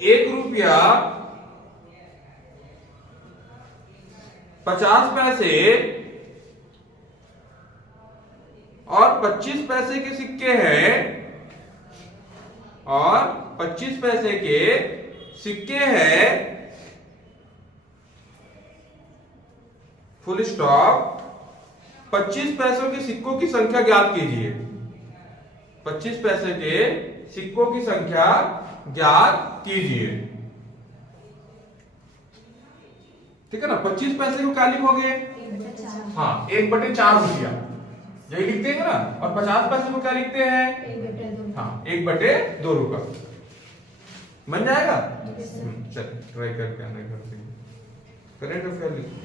1 रुपया 50 पैसे और 25 पैसे के सिक्के हैं, और 25 पैसे के सिक्के हैं, फुल स्टॉप। 25 पैसों के सिक्कों की संख्या ज्ञात कीजिए। 25 पैसे के सिक्कों की संख्या ज्ञात कीजिए, ठीक है ना। 25 पैसे को क्या लिखोगे, हाँ 1/4 रुपया, यही लिखते हैं ना। और 50 पैसे को क्या लिखते हैं, हाँ 1/2 रुपया। बन जाएगा। चल ट्राई करके आने घर से। करंट अफेयर लिखो।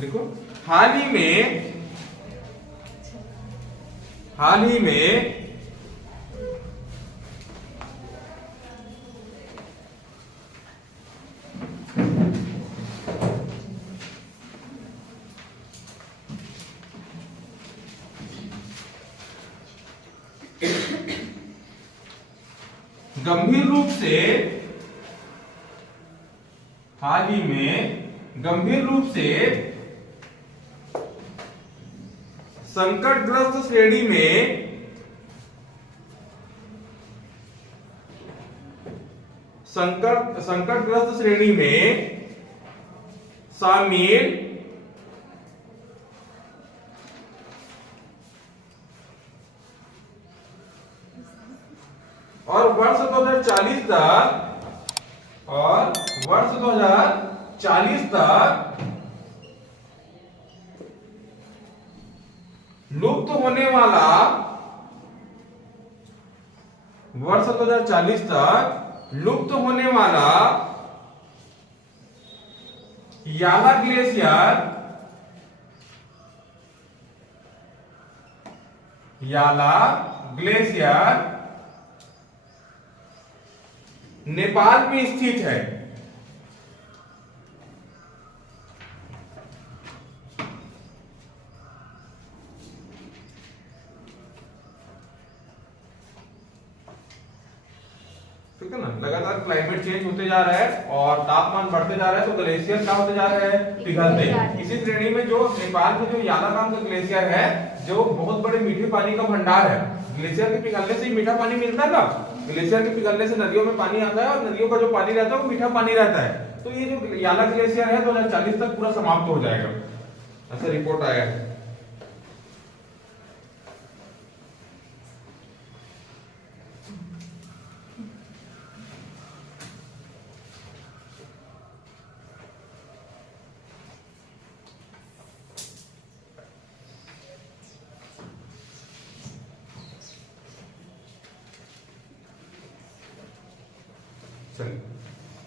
देखो, हाल ही में गंभीर रूप से संकटग्रस्त श्रेणी में शामिल और वर्ष 2040 तक लुप्त होने वाला याला ग्लेशियर नेपाल में स्थित है। ठीक है ना, लगातार क्लाइमेट चेंज होते जा रहा है और तापमान बढ़ते जा रहा है, तो ग्लेशियर क्या होते जा रहे हैं, पिघलते। इसी श्रेणी में जो नेपाल में जो याला नाम का ग्लेशियर है, जो बहुत बड़े मीठे पानी का भंडार है। ग्लेशियर के पिघलने से ही मीठा पानी मिलता है ना, ग्लेशियर के पिघलने से नदियों में पानी आता है और नदियों का जो पानी रहता है वो मीठा पानी रहता है। तो ये जो याला ग्लेशियर है 2040 तक पूरा समाप्त हो जाएगा, ऐसा रिपोर्ट आया है।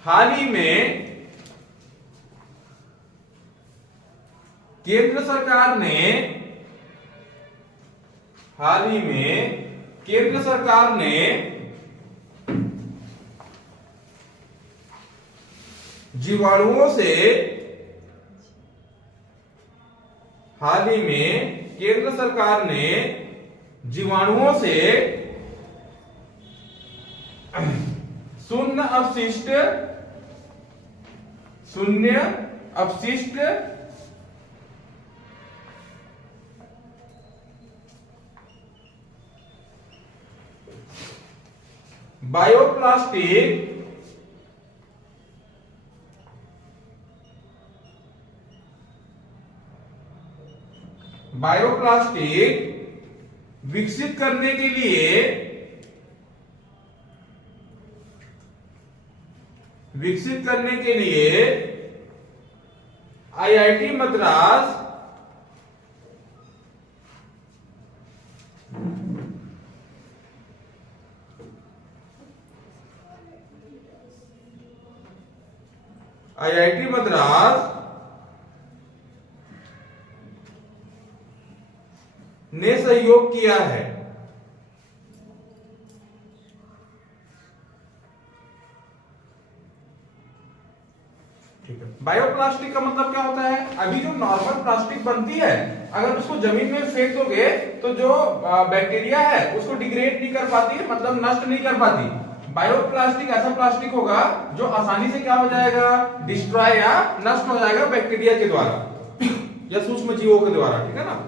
हाल ही में केंद्र सरकार ने जीवाणुओं से शून्य अपशिष्ट बायोप्लास्टिक विकसित करने के लिए आईआईटी मद्रास ने सहयोग किया है। बायोप्लास्टिक का मतलब क्या होता है, अभी जो नॉर्मल प्लास्टिक बनती है अगर उसको जमीन में फेंक दोगे तो जो बैक्टीरिया है उसको डिग्रेड नहीं कर पाती, मतलब नष्ट नहीं कर पाती। बायोप्लास्टिक ऐसा प्लास्टिक होगा जो आसानी से क्या हो जाएगा, डिस्ट्रॉय या नष्ट हो जाएगा बैक्टीरिया के द्वारा या सूक्ष्म जीवों के द्वारा, ठीक है ना।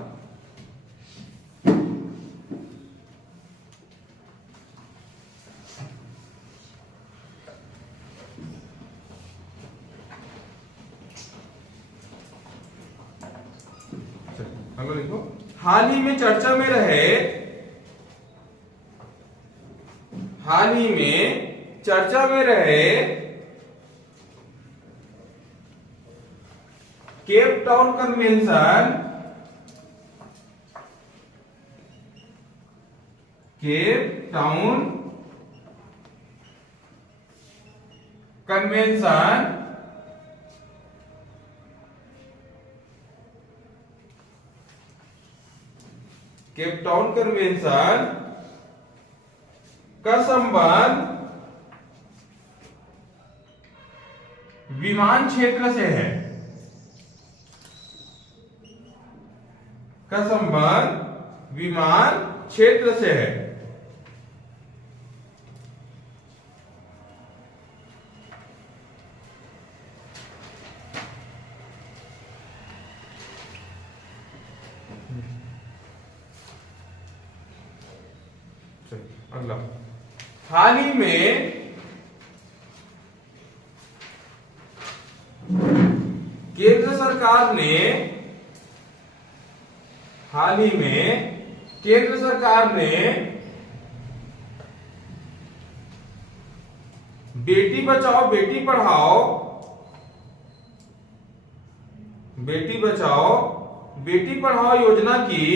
हेलो लिखो, हाल ही में चर्चा में रहे, हाल ही में चर्चा में रहे Cape Town convention, Cape Town convention Cape Town convention का संबंध विमान क्षेत्र से है, का संबंध विमान क्षेत्र से है। अगला, हाल ही में केंद्र सरकार ने, हाल ही में केंद्र सरकार ने बेटी बचाओ बेटी पढ़ाओ, बेटी बचाओ बेटी पढ़ाओ योजना की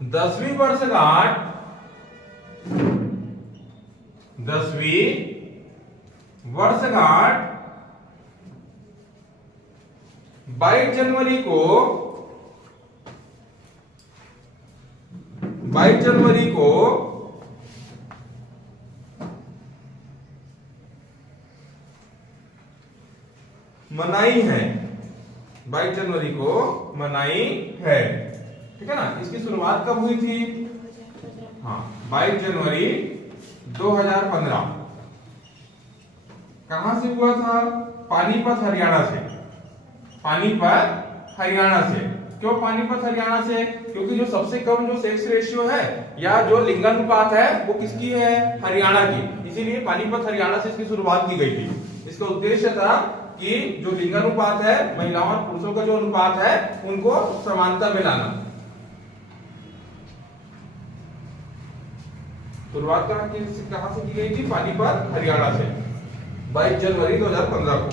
10वीं वर्षगांठ, 10वीं वर्षगांठ 22 जनवरी को, 22 जनवरी को मनाई है, 22 जनवरी को मनाई है, ठीक है ना। इसकी शुरुआत कब हुई थी, हाँ 22 जनवरी 2015। कहां से हुआ था, पानीपत हरियाणा से, पानीपत हरियाणा से। क्यों पानीपत हरियाणा से, क्योंकि जो सबसे कम जो सेक्स रेशियो है या जो लिंगानुपात है वो किसकी है, हरियाणा की, इसीलिए पानीपत हरियाणा से इसकी शुरुआत की गई थी। इसका उद्देश्य था कि जो लिंगानुपात है, महिलाओं और पुरुषों का जो अनुपात है उनको समानता में लाना। शुरुआत कहां से की गई थी, पानीपत हरियाणा से 22 जनवरी 2015 को।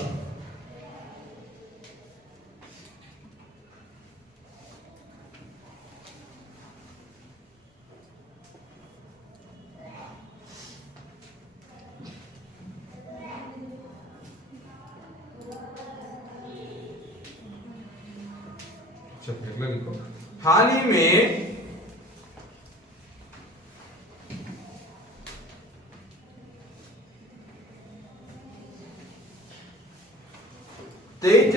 अगला लिखो, हाल ही में 23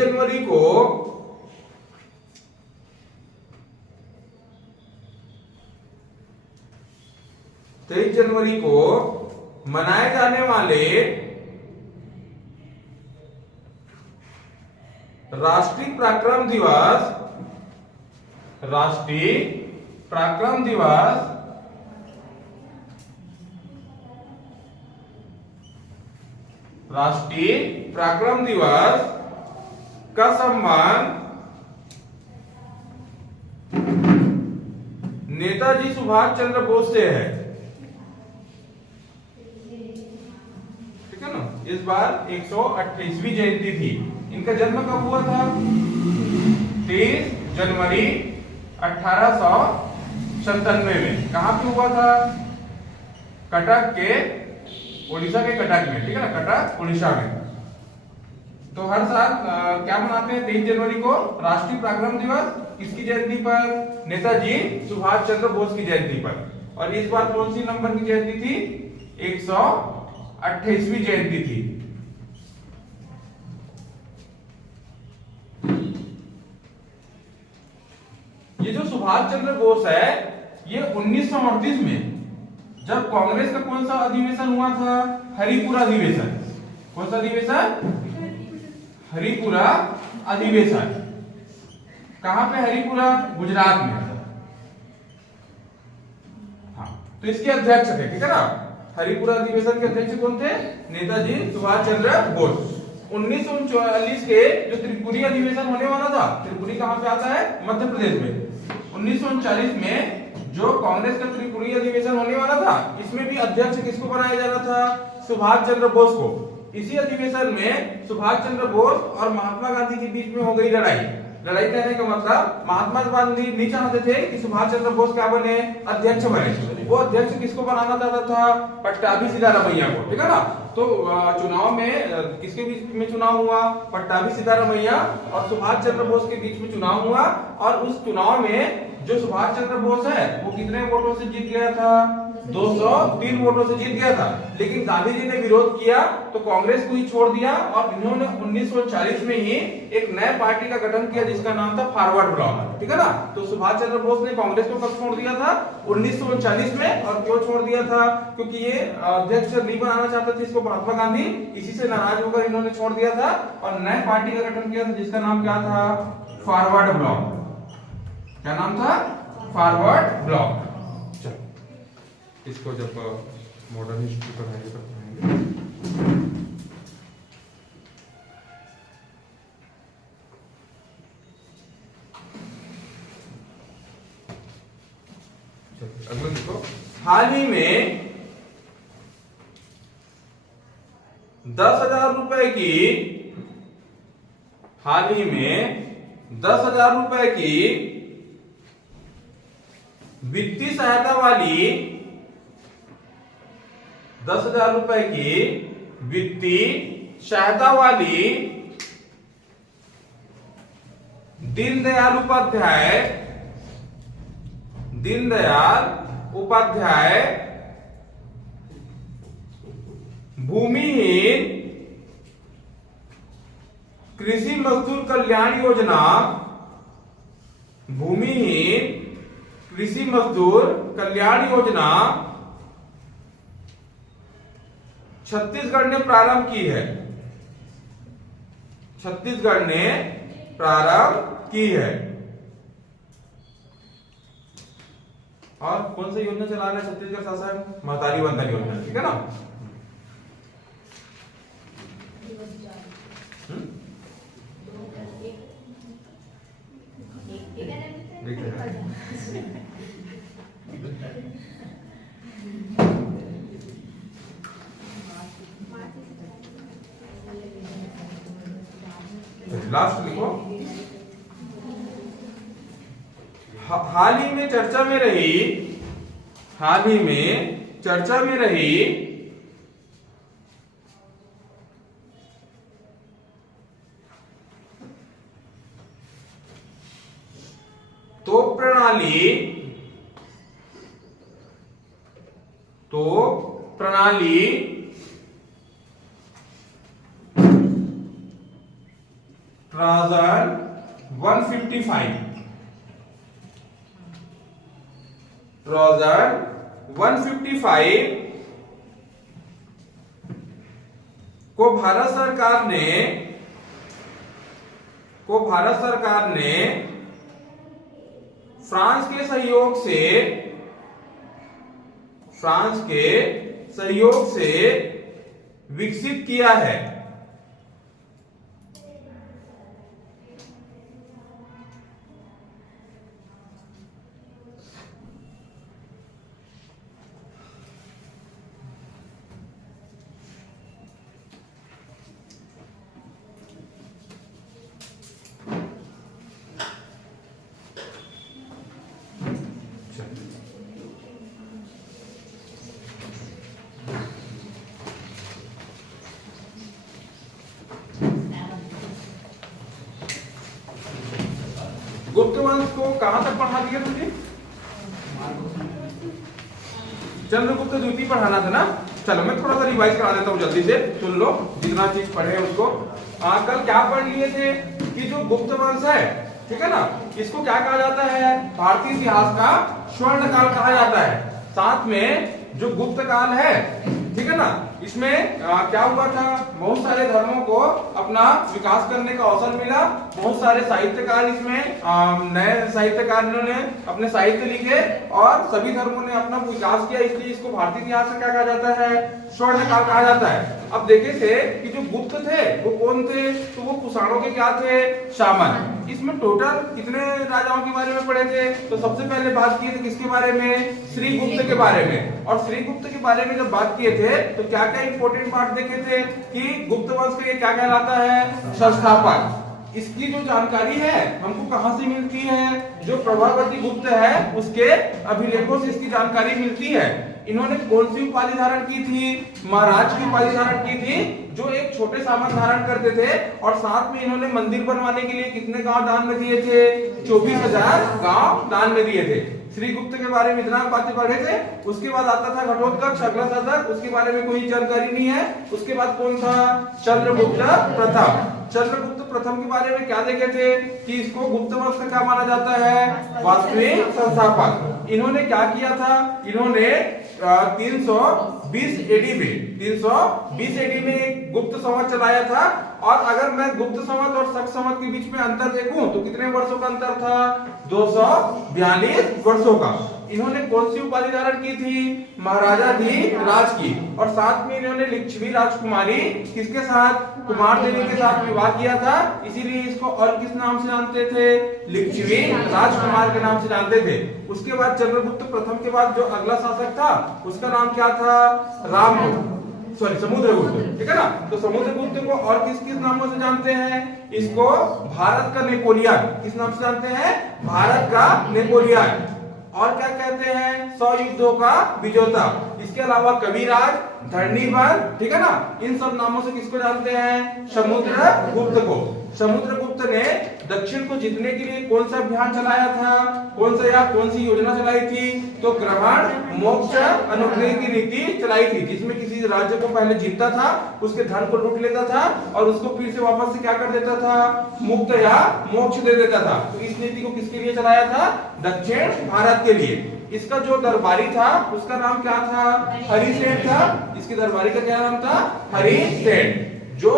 जनवरी को मनाए जाने वाले राष्ट्रीय पराक्रम दिवस, राष्ट्रीय पराक्रम दिवस राष्ट्रीय पराक्रम दिवस का संबंध नेताजी सुभाष चंद्र बोस से है, ठीक है ना। इस बार 128वीं जयंती थी। इनका जन्म कब हुआ था, 23 जनवरी 1897 में। कहां पे हुआ था, कटक के, उड़ीसा के कटक में, ठीक है ना, कटक उड़ीसा में। तो हर साल क्या मनाते हैं 23 जनवरी को, राष्ट्रीय पराक्रम दिवस। किसकी जयंती पर, नेताजी सुभाष चंद्र बोस की जयंती पर। और इस बार कौन सी नंबर की जयंती थी? 128वीं जयंती थी। ये जो सुभाष चंद्र बोस है, ये 1938 में जब कांग्रेस का कौन सा अधिवेशन हुआ था? हरिपुरा अधिवेशन। कौन सा अधिवेशन? हरिपुरा अधिवेशन। कहां पे? हरिपुरा, गुजरात में। हाँ, तो इसके अध्यक्ष थे, ठीक है ना? हरिपुरा अधिवेशन के अध्यक्ष कौन थे? नेताजी सुभाष चंद्र बोस। 1939 के जो त्रिपुरी अधिवेशन होने वाला था, त्रिपुरी कहां पे आता है? मध्य प्रदेश में। 1939 में जो कांग्रेस का त्रिपुरी अधिवेशन होने वाला था, इसमें भी अध्यक्ष किसको बनाया जा रहा था? सुभाष चंद्र बोस को। इसी अधिवेशन में सुभाष चंद्र बोस और महात्मा गांधी के बीच में हो गई लड़ाई। लड़ाई कहने का मतलब, महात्मा गांधी नहीं चाहते थे कि सुभाष चंद्र बोस क्या बने? अध्यक्ष बने। वो अध्यक्ष किसको बनाना चाहता था? पट्टाभी सिद्धारमैया को, ठीक है ना? तो चुनाव में किसके बीच में चुनाव हुआ? पट्टाभी सिद्धारमैया और सुभाष चंद्र बोस के बीच में चुनाव हुआ। और उस चुनाव में जो सुभाष चंद्र बोस है, वो कितने वोटों से जीत गया था? 203 वोटों से जीत गया था। लेकिन गांधी जी ने विरोध किया तो कांग्रेस को ही छोड़ दिया और इन्होंने 1940 में ही एक नए पार्टी का गठन किया जिसका नाम था फॉरवर्ड ब्लॉक, ठीक है ना? तो सुभाष चंद्र बोस ने कांग्रेस को कब छोड़ दिया था? 1939 में। और क्यों छोड़ दिया था? क्योंकि ये अध्यक्ष नहीं बनाना चाहते थे इसको महात्मा गांधी, इसी से नाराज होकर इन्होंने छोड़ दिया था और नए पार्टी का गठन किया था जिसका नाम क्या था? Forward block. क्या नाम था? Forward block. चलो इसको जब मॉडर्न हिस्ट्री पढ़ाएंगे तब पढ़ाएंगे। अगला देखो, हाल ही में 10,000 रुपए की, हाल ही में 10,000 रुपए की वित्तीय सहायता वाली, 10,000 रुपए की वित्तीय सहायता वाली दीनदयाल उपाध्याय भूमिहीन कृषि मजदूर कल्याण योजना, भूमिहीन कृषि मजदूर कल्याण योजना छत्तीसगढ़ ने प्रारंभ की है। छत्तीसगढ़ ने प्रारंभ की है। और कौन सी योजना चला रहा है छत्तीसगढ़ शासन? महतारी वंदन योजना, ठीक है ना? लास्ट लिखो, हाल ही में चर्चा में रही, हाल ही में चर्चा में रही तोप प्रणाली ट्राजन 155, ट्राजन 155 को भारत सरकार ने फ्रांस के सहयोग से विकसित किया है। गुप्त वंश को कहां तक पढ़ा दिया तुमने? चंद्रगुप्त द्वितीय पढ़ाना था ना। चलो मैं थोड़ा सा रिवाइज करा देता हूँ जल्दी से, सुन लो जितना चीज पढ़े उसको। कल क्या पढ़ लिए थे कि जो गुप्त वंश है, ठीक है ना, इसको क्या कहा जाता है, भारतीय इतिहास का स्वर्ण काल कहा जाता है। साथ में जो गुप्त काल है, ठीक है ना, इसमें क्या हुआ था, बहुत सारे धर्मों को अपना विकास करने का अवसर मिला। बहुत सारे साहित्यकार इसमें नए साहित्यकार ने अपने साहित्य लिखे और सभी धर्मों ने अपना विकास किया, इसलिए इसको भारतीय इतिहास में क्या कहा जाता है, स्वर्ण काल कहा जाता है। अब देखे थे कि जो गुप्त थे वो कौन थे, तो वो कुषाणों के क्या थे, शामन। इसमें टोटल कितने राजाओं के बारे में पढ़े थे, तो सबसे पहले बात किए थे किसके बारे में, श्री गुप्त के बारे में। और श्री गुप्त के बारे में जब बात किए थे तो क्या क्या इंपॉर्टेंट पार्ट देखे थे कि गुप्त वंश का ये क्या कहलाता है, संस्थापक। इसकी जो जानकारी है हमको कहां से मिलती है, जो प्रभावती गुप्त है उसके अभिलेखों से इसकी जानकारी मिलती है। इन्होंने कौन सी उपाधि धारण की थी, महाराज की उपाधि धारण की थी, जो एक छोटे सामंत धारण करते थे। और साथ में इन्होंने मंदिर बनवाने के लिए कितने गांव दान में दिए थे, 24,000 गांव दान में दिए थे। श्री गुप्त के बारे में इतना बातें पढ़े थे। उसके बाद आता था घटोत्कच, अगला शासक, उसके बारे में कोई जानकारी नहीं है। उसके बाद कौन था, चंद्रगुप्त प्रथम। चंद्रगुप्त प्रथम के बारे में क्या देखे थे कि इसको गुप्त वंश का क्या माना जाता है, वास्तविक संस्थापक। इन्होंने क्या किया था, इन्होंने 320 एडी में एक गुप्त संवत चलाया था। और अगर मैं गुप्त संवत और शक संवत के बीच में अंतर देखूं तो कितने वर्षों का अंतर था, 242 वर्षों का। इन्होंने कौन सी उपाधि धारण की थी, महाराजाधिराज की। और साथ में इन्होंने लिच्छवी राजकुमारी किसके साथ, कुमार देवी के साथ विवाह किया था, इसीलिए इसको और किस नाम से जानते थे, लिच्छवी राजकुमार के नाम से जानते थे। उसके बाद चंद्रगुप्त प्रथम के बाद जो अगला शासक था उसका नाम क्या था, समुद्रगुप्त, ठीक है ना। तो समुद्रगुप्त को और किस किस नामों से जानते हैं, इसको भारत का नेपोलियन, किस नाम से जानते हैं, भारत का नेपोलियन। और क्या कहते हैं, 100 युद्धों का विजेता। इसके अलावा कविराज, धरणीधर, ठीक है ना, इन सब नामों से किसको जानते हैं, समुद्रगुप्त को। समुद्रगुप्त ने दक्षिण को जीतने के लिए कौन सा अभियान चलाया था, कौन सी योजना चलाई थी, तो ग्रहण मोक्ष अनुग्रह की नीति चलाई थी, जिसमें किसी राज्य को पहले जीतता था, उसके धन को लूट लेता था और उसको फिर से वापस से क्या कर देता था, मुक्त या मोक्ष दे देता था। तो इस नीति को किसके लिए चलाया था, दक्षिण भारत के लिए। इसका जो दरबारी था उसका नाम क्या था, हरिसेन था। इसके दरबारी का क्या नाम था, हरिसेन। जो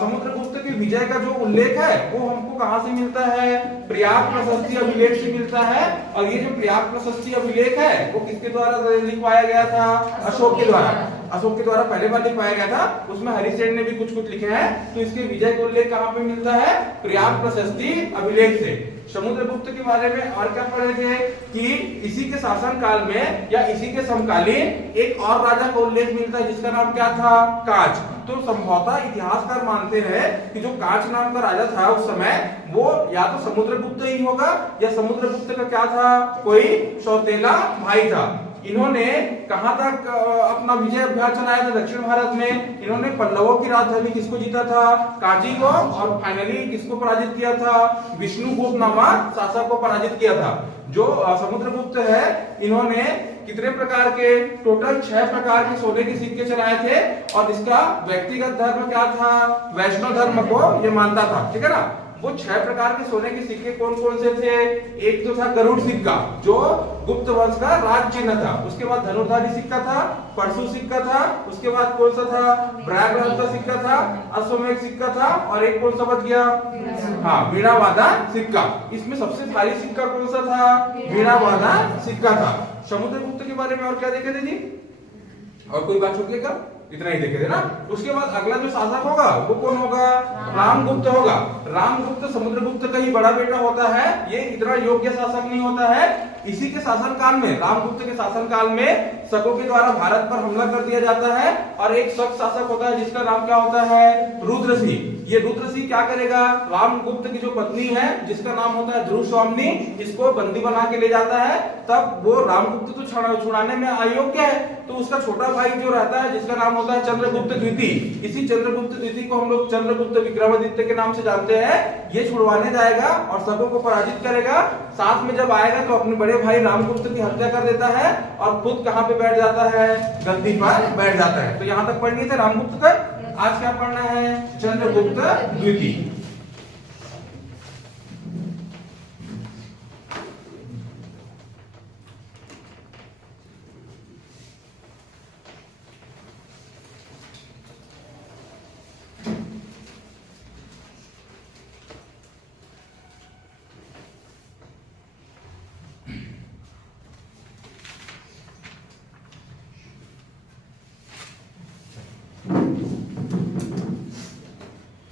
समुद्रगुप्त के विजय का जो उल्लेख है वो हमको कहां से मिलता है, प्रयाग प्रशस्ति अभिलेख से मिलता है। और ये जो प्रयाग प्रशस्ति अभिलेख है वो किसके द्वारा लिखवाया गया था, अशोक के द्वारा। अशोक के द्वारा पहले बार लिखवाया गया था, उसमें हरिसेन ने भी कुछ लिखे हैं। तो इसके विजय का उल्लेख कहां पे मिलता है, प्रयाग प्रशस्ति अभिलेख से। समुद्रगुप्त के बारे में और क्या पढ़े थे कि इसी के शासन काल में या इसी के समकालीन एक और राजा का उल्लेख मिलता है जिसका नाम क्या था, काच। तो संभवतः इतिहासकार मानते हैं कि जो काच नाम का राजा था उस समय वो या तो समुद्रगुप्त ही होगा या समुद्रगुप्त का क्या था, कोई सौतेला भाई था। इन्होंने कहां तक अपना विजय अभियान चलाया था, दक्षिण भारत में। इन्होंने पल्लवों की राजधानी किसको जीता था, कांची को। और फाइनली किसको पराजित किया था, विष्णुगुप्त नामक शासक को पराजित किया था। जो समुद्रगुप्त है इन्होंने कितने प्रकार के, टोटल 6 प्रकार के सोने के सिक्के चलाए थे। और इसका व्यक्तिगत धर्म क्या था, वैष्णव धर्म को ये मानता था, ठीक है ना। वो 6 प्रकार के सोने के सिक्के कौन कौन से थे, एक तो था गरुड़ सिक्का जो गुप्त वंश का राज चिन्ह था। उसके बाद धनुर्धारी सिक्का था, परशु सिक्का था। उसके बाद कौन सा था, प्रयागराज सिक्का था, अश्वमेध सिक्का था। और एक कौन सा बच गया, हाँ, वीणावादन सिक्का। इसमें सबसे भारी सिक्का कौन सा था, वीणावादन सिक्का था। समुद्रगुप्त के बारे में और क्या देखे थे जी, और कोई बात छूट गया, इतना ही देखे थे ना। उसके बाद अगला जो शासक होगा वो कौन होगा, रामगुप्त होगा। रामगुप्त समुद्रगुप्त का ही बड़ा बेटा होता है, ये इतना योग्य शासक नहीं होता है। इसी के शासनकाल में, रामगुप्त के शासनकाल में शकों के द्वारा भारत पर हमला कर दिया जाता है। और एक शक शासक होता है जिसका नाम क्या होता है, रुद्रसिंह। ये रुद्रसिंह क्या करेगा, रामगुप्त की जो पत्नी है जिसका नाम होता है ध्रुवस्वामिनी, इसको बंदी बना के ले जाता है। तब वो रामगुप्त तो छुड़ाने में अयोग्य है, तो उसका छोटा भाई जो रहता है जिसका नाम होता है चंद्रगुप्त द्वितीय, इसी चंद्रगुप्त द्वितीय को हम लोग चंद्रगुप्त विक्रमादित्य के नाम से जानते हैं। ये छुड़वाने जाएगा और शकों को पराजित करेगा। साथ में जब आएगा तो अपने बड़े बड़े भाई रामगुप्त की हत्या कर देता है और खुद कहां पे बैठ जाता है, गद्दी पर बैठ जाता है। तो यहां तक पढ़ लिए थे रामगुप्त का। आज क्या पढ़ना है, चंद्रगुप्त द्वितीय।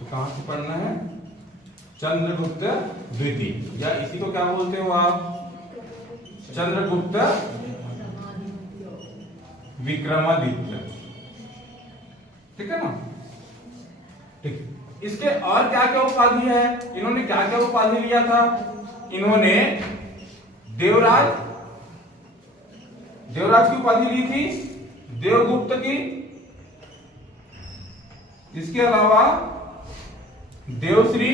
कहां से पढ़ना है, चंद्रगुप्त द्वितीय, या इसी को क्या बोलते हो आप, चंद्रगुप्त विक्रमादित्य। ठीक है ना, ठीक। इसके और क्या क्या उपाधि है, इन्होंने क्या क्या उपाधि लिया था, इन्होंने देवराज की उपाधि ली थी, देवगुप्त की, इसके अलावा देवश्री,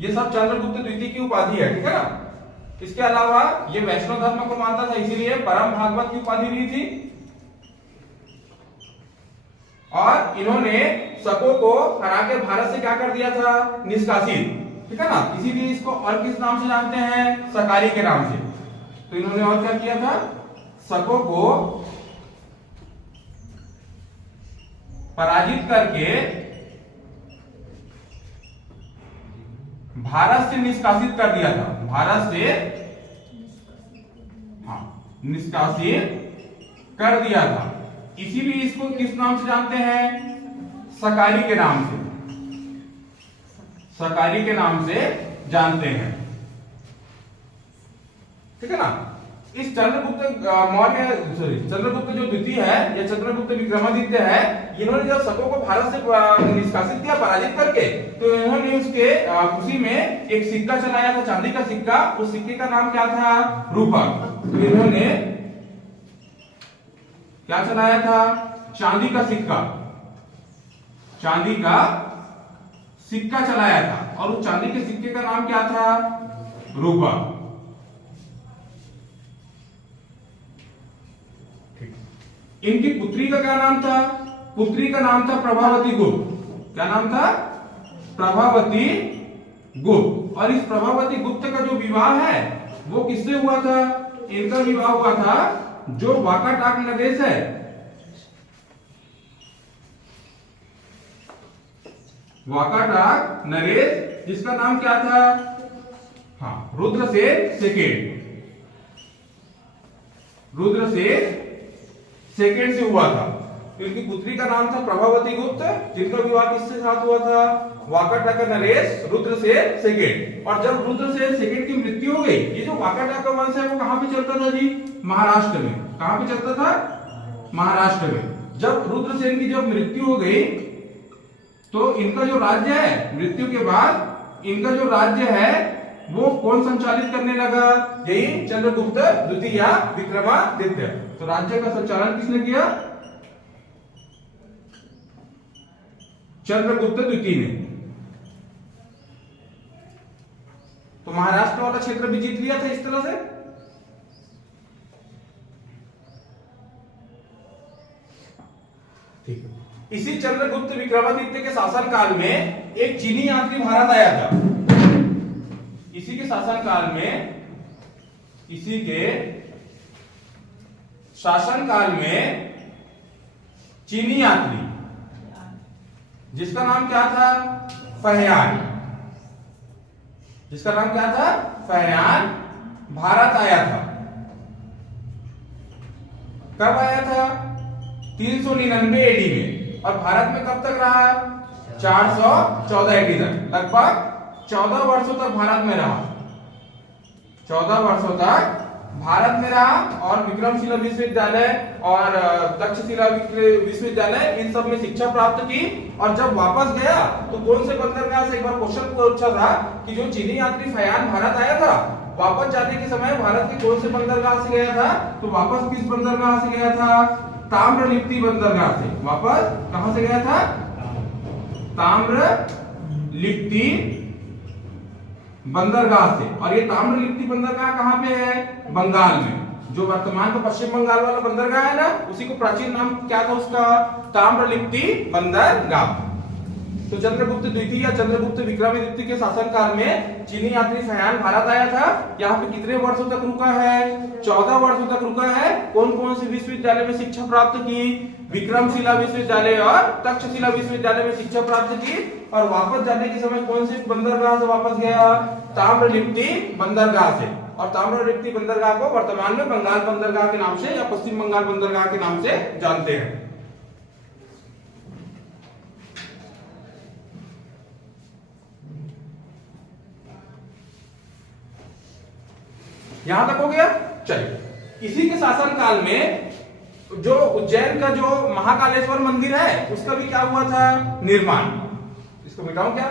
ये सब चंद्रगुप्त द्वितीय की उपाधि है। ठीक है ना, इसके अलावा ये वैष्णव धर्म को मानता था, इसीलिए परम भागवत की उपाधि ली थी। और इन्होंने शकों को हरा के भारत से क्या कर दिया था, निष्कासित। ठीक है ना, इसीलिए इसको और किस नाम से जानते हैं, सकारी के नाम से। तो इन्होंने और क्या किया था, शकों को पराजित करके भारत से निष्कासित कर दिया था, भारत से निष्कासित कर दिया था। इसीलिए इसको किस नाम से जानते हैं, सकारी के नाम से, सकारी के नाम से जानते हैं। ठीक है ना, इस चंद्रगुप्त मौर्य चंद्रगुप्त जो द्वितीय है या चंद्रगुप्त विक्रमादित्य है, इन्होंने जब शकों को भारत से निष्कासित किया, पराजित करके, तो इन्होंने उसके उसी में एक सिक्का चलाया था, चांदी का सिक्का। उस सिक्के का नाम क्या था, रूपक। तो इन्होंने क्या चलाया था, चांदी का सिक्का, चांदी का सिक्का चलाया था। और उस चांदी के सिक्के का नाम क्या था, रूपक। इनकी पुत्री का क्या नाम था, पुत्री का नाम था प्रभावती गुप्त। क्या नाम था, प्रभावती गुप्त। और इस प्रभावती गुप्त का जो विवाह है वो किससे हुआ था, इनका विवाह हुआ था जो वाकाटाक नरेश है, वाकाटाक नरेश, जिसका नाम क्या था, हाँ, रुद्रसेन सेकेंड, रुद्रसेन सेकेंड से हुआ था। इनकी पुत्री का नाम था प्रभावती गुप्त, जिनका विवाह किससे साथ हुआ था, वाकाटाक नरेश रुद्रसेन सेकेंड। और जब रुद्रसेन सेकेंड की मृत्यु हो गई, ये जो वाकाटाक वंश है वो कहां पे चलता था जी, महाराष्ट्र में। कहां पे चलता था, महाराष्ट्र में। जब रुद्रसेन की जब मृत्यु हो गई, तो इनका जो राज्य है, मृत्यु के बाद इनका जो राज्य है वो कौन संचालित करने लगा, यही चंद्रगुप्त द्वितीय या विक्रमादित्य। तो राज्य का संचालन किसने किया, चंद्रगुप्त द्वितीय ने। तो महाराष्ट्र वाला क्षेत्र भी जीत लिया था इस तरह से। ठीक है, इसी चंद्रगुप्त विक्रमादित्य के शासन काल में एक चीनी यात्री भारत आया था। इसी के शासन काल में, इसी के शासन काल में चीनी यात्री, जिसका नाम क्या था, फहयान, जिसका नाम क्या था, फहयान, भारत आया था। कब आया था, 399 एडी में। और भारत में कब तक रहा, 414 एडी तक, लगभग 14 वर्षों तक भारत में रहा, 14 वर्षों तक भारत में रहा। और विक्रमशिला विश्वविद्यालय और तक्षशिला विश्वविद्यालय, इन सब में शिक्षा प्राप्त की। और जब वापस गया तो कौन से बंदरगाह से, एक बार क्वेश्चन पूछा था कि जो चीनी यात्री फयान भारत आया था, वापस जाने के समय भारत के कौन से बंदरगाह से गया था, तो वापस किस बंदरगाह से गया था, ताम्रलिप्ति बंदरगाह से। वापस कहां से गया था, ताम्रलिप्ति बंदरगाह से। और ये ताम्रलिप्ति बंदरगाह कहाँ पे है? बंगाल में। जो वर्तमान का पश्चिम बंगाल वाला बंदरगाह है ना, उसी को प्राचीन नाम क्या था उसका? ताम्रलिप्ति बंदरगाह। तो चंद्रगुप्त द्वितीय या चंद्रगुप्त विक्रमादित्य के शासनकाल में चीनी यात्री फयान भारत आया था। यहाँ पे कितने वर्षों तक रुका है? 14 वर्षों तक रुका है। कौन कौन से विश्वविद्यालय में शिक्षा प्राप्त की? विक्रमशिला विश्वविद्यालय और तक्षशिला विश्वविद्यालय में शिक्षा प्राप्त की। और वापस जाने के समय कौन से बंदरगाह से वापस गया? ताम्रलिप्ति बंदरगाह से। और ताम्रलिप्ति बंदरगाह को वर्तमान में बंगाल बंदरगाह के नाम से या पश्चिम बंगाल बंदरगाह के नाम से जानते हैं। यहां तक हो गया? चलिए, इसी के शासनकाल में जो उज्जैन का जो महाकालेश्वर मंदिर है उसका भी क्या हुआ था? निर्माण। इसको मिटाऊं क्या?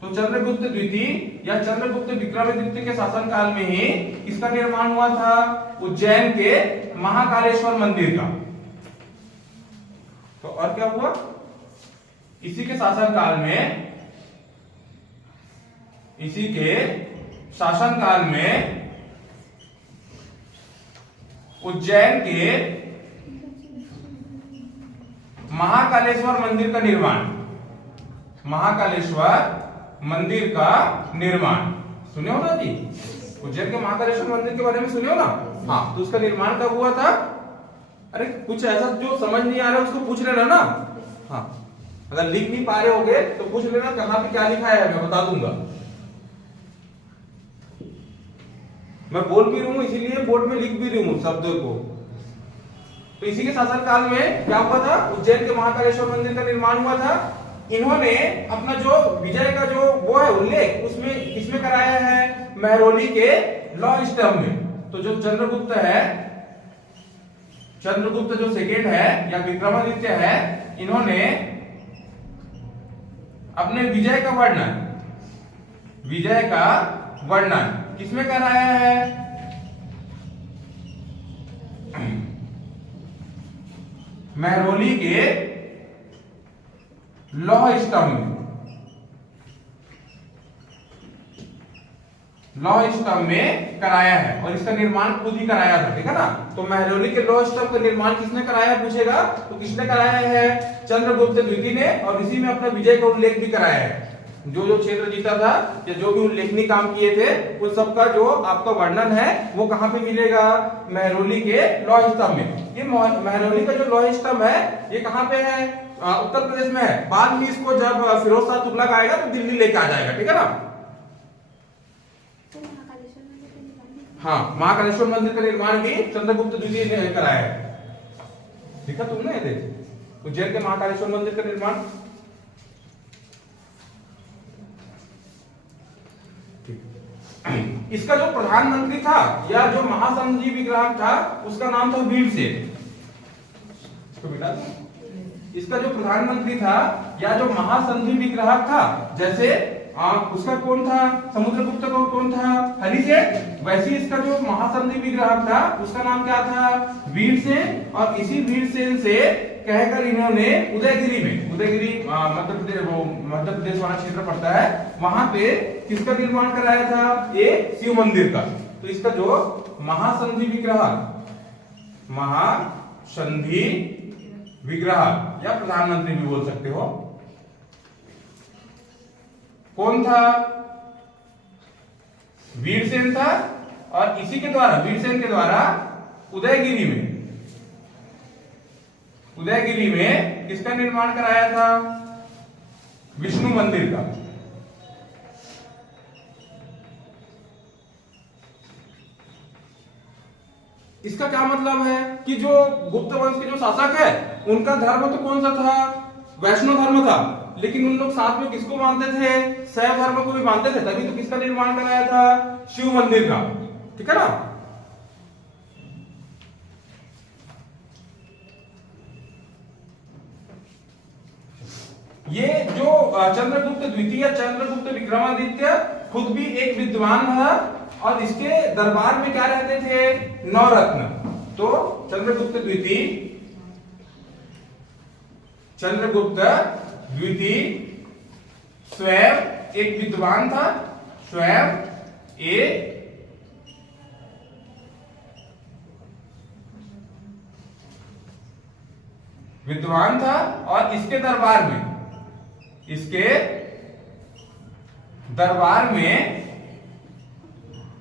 तो चंद्रगुप्त द्वितीय या चंद्रगुप्त विक्रमादित्य के शासनकाल में ही इसका निर्माण हुआ था, उज्जैन के महाकालेश्वर मंदिर का। तो और क्या हुआ? इसी के शासनकाल में उज्जैन के महाकालेश्वर मंदिर का निर्माण। महाकालेश्वर मंदिर का निर्माण सुने हो ना जी? उज्जैन के महाकालेश्वर मंदिर के बारे में सुने हो ना? हाँ, तो उसका निर्माण कब हुआ था? अरे कुछ ऐसा जो समझ नहीं आ रहा है उसको पूछ लेना ना। हाँ, अगर लिख नहीं पा रहे होगे तो पूछ लेना कहां पे क्या लिखा है, मैं बता दूंगा। मैं बोल भी रहा हूं इसीलिए बोर्ड में लिख भी रही हूं शब्दों को। तो इसी के शासनकाल में क्या हुआ था? उज्जैन के महाकालेश्वर मंदिर का निर्माण हुआ था। इन्होंने अपना जो विजय का जो वो है उल्लेख उसमें किसमें कराया है? महरौली के लॉ स्तंभ में। तो जो चंद्रगुप्त है, चंद्रगुप्त जो सेकेंड है या विक्रमादित्य है, इन्होंने अपने विजय का वर्णन किसमें कराया है? महरौली के लौह स्तंभ में कराया है। और इसका निर्माण खुद ही कराया था, ठीक है ना? तो महरौली के लौह स्तंभ का निर्माण किसने कराया पूछेगा तो किसने कराया है? चंद्रगुप्त द्वितीय ने। और इसी में अपना विजय का उल्लेख भी कराया है। जो जो क्षेत्र जीता था या जो भी उल्लेखनीय काम किए थे उन सबका जो आपका वर्णन है वो कहां पे मिलेगा? महरौली के लौह स्तंभ में। ये महरौली का जो लौह स्तंभ है ये कहां पे है? उत्तर प्रदेश में है। बाद में इसको जब फिरोज शाह तुगलक आएगा तो दिल्ली लेके आ जाएगा, ठीक है ना? हाँ, महाकालेश्वर मंदिर का निर्माण भी चंद्रगुप्त द्वितीय ने कराया है। देखा तुमने? देख, उज्जैन के महाकालेश्वर मंदिर का निर्माण। इसका जो प्रधानमंत्री था या जो महासंधि विग्रह था उसका नाम था वीरसेन। इसका जो प्रधानमंत्री था या जो महासंधि विग्रह था, जैसे उसका कौन था? समुद्रगुप्त का कौन था? हरिसेन। वैसे इसका जो महासंधि विग्रह था उसका नाम क्या था? वीरसेन। और इसी वीरसेन से कहकर इन्होंने उदयगिरी में, उदयगिरी मध्य प्रदेश वाला क्षेत्र पड़ता है, वहां पे किसका निर्माण कराया था? ये शिव मंदिर का। तो इसका जो महासंधि विग्रह या प्रधानमंत्री भी बोल सकते हो, कौन था? वीरसेन था। और इसी के द्वारा, वीरसेन के द्वारा उदयगिरी में किसका निर्माण कराया था? विष्णु मंदिर का। इसका क्या मतलब है कि जो गुप्त वंश के जो शासक है उनका धर्म तो कौन सा था? वैष्णव धर्म था। लेकिन उन लोग साथ में किसको मानते थे? शैव धर्म को भी मानते थे। तभी तो किसका निर्माण कराया था? शिव मंदिर का, ठीक है ना? ये जो चंद्रगुप्त द्वितीय, चंद्रगुप्त विक्रमादित्य खुद भी एक विद्वान था और इसके दरबार में क्या रहते थे? 9 रत्न। तो चंद्रगुप्त द्वितीय स्वयं एक विद्वान था, शोएब ए विद्वान था और इसके दरबार में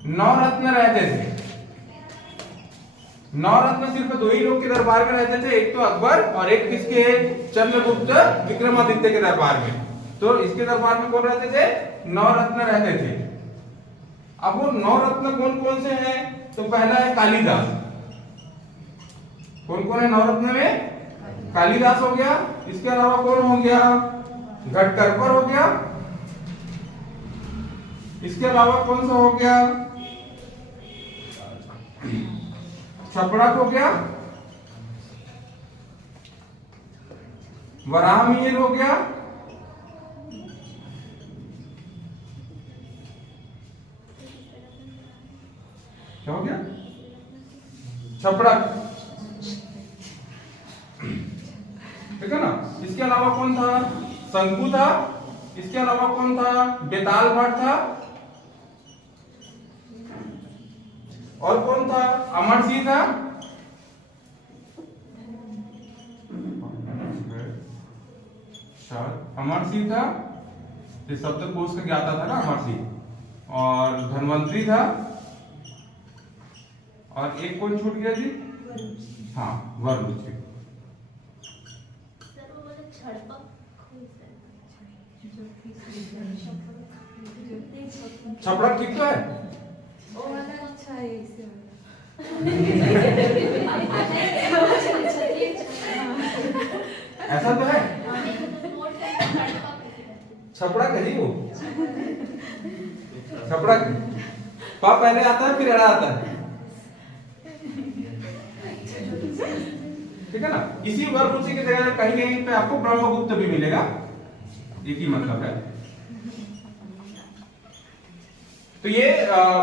9 रत्न रहते थे। 9 रत्न सिर्फ 2 ही लोग के दरबार में रहते थे, एक तो अकबर और एक किसके, चंद्रगुप्त विक्रमादित्य के दरबार में। तो इसके दरबार में कौन रहते थे, 9 रत्न रहते थे। अब वो 9 रत्न कौन कौन से हैं, तो पहला है कालिदास। कौन कौन है 9 रत्न में, कालिदास हो गया, इसके अलावा कौन हो गया, घटकरपर हो गया, इसके अलावा कौन सा हो गया, छपड़क हो गया, वराहमिहिर हो गया, क्या हो गया, छपड़क, ठीक है ना। इसके अलावा कौन था, शंकु था, इसके अलावा कौन था, बेताल भट्ट था, और कौन था, अमरसिंह था, अमरसिंह था, ये शब्दकोश का ज्ञाता था ना अमरसिंह, और धन्वंतरी था, और एक कौन छूट गया जी, हाँ वरुण। छपड़क ठीक तो है, अच्छा है इसे ऐसा तो है, छपड़क है जी वो, छपड़क पा पहले आता है फिर एड़ा आता है, ठीक है ना। इसी वररुचि की जगह कहीं कहीं पे आपको ब्रह्मगुप्त भी मिलेगा, एक ही मतलब है। तो ये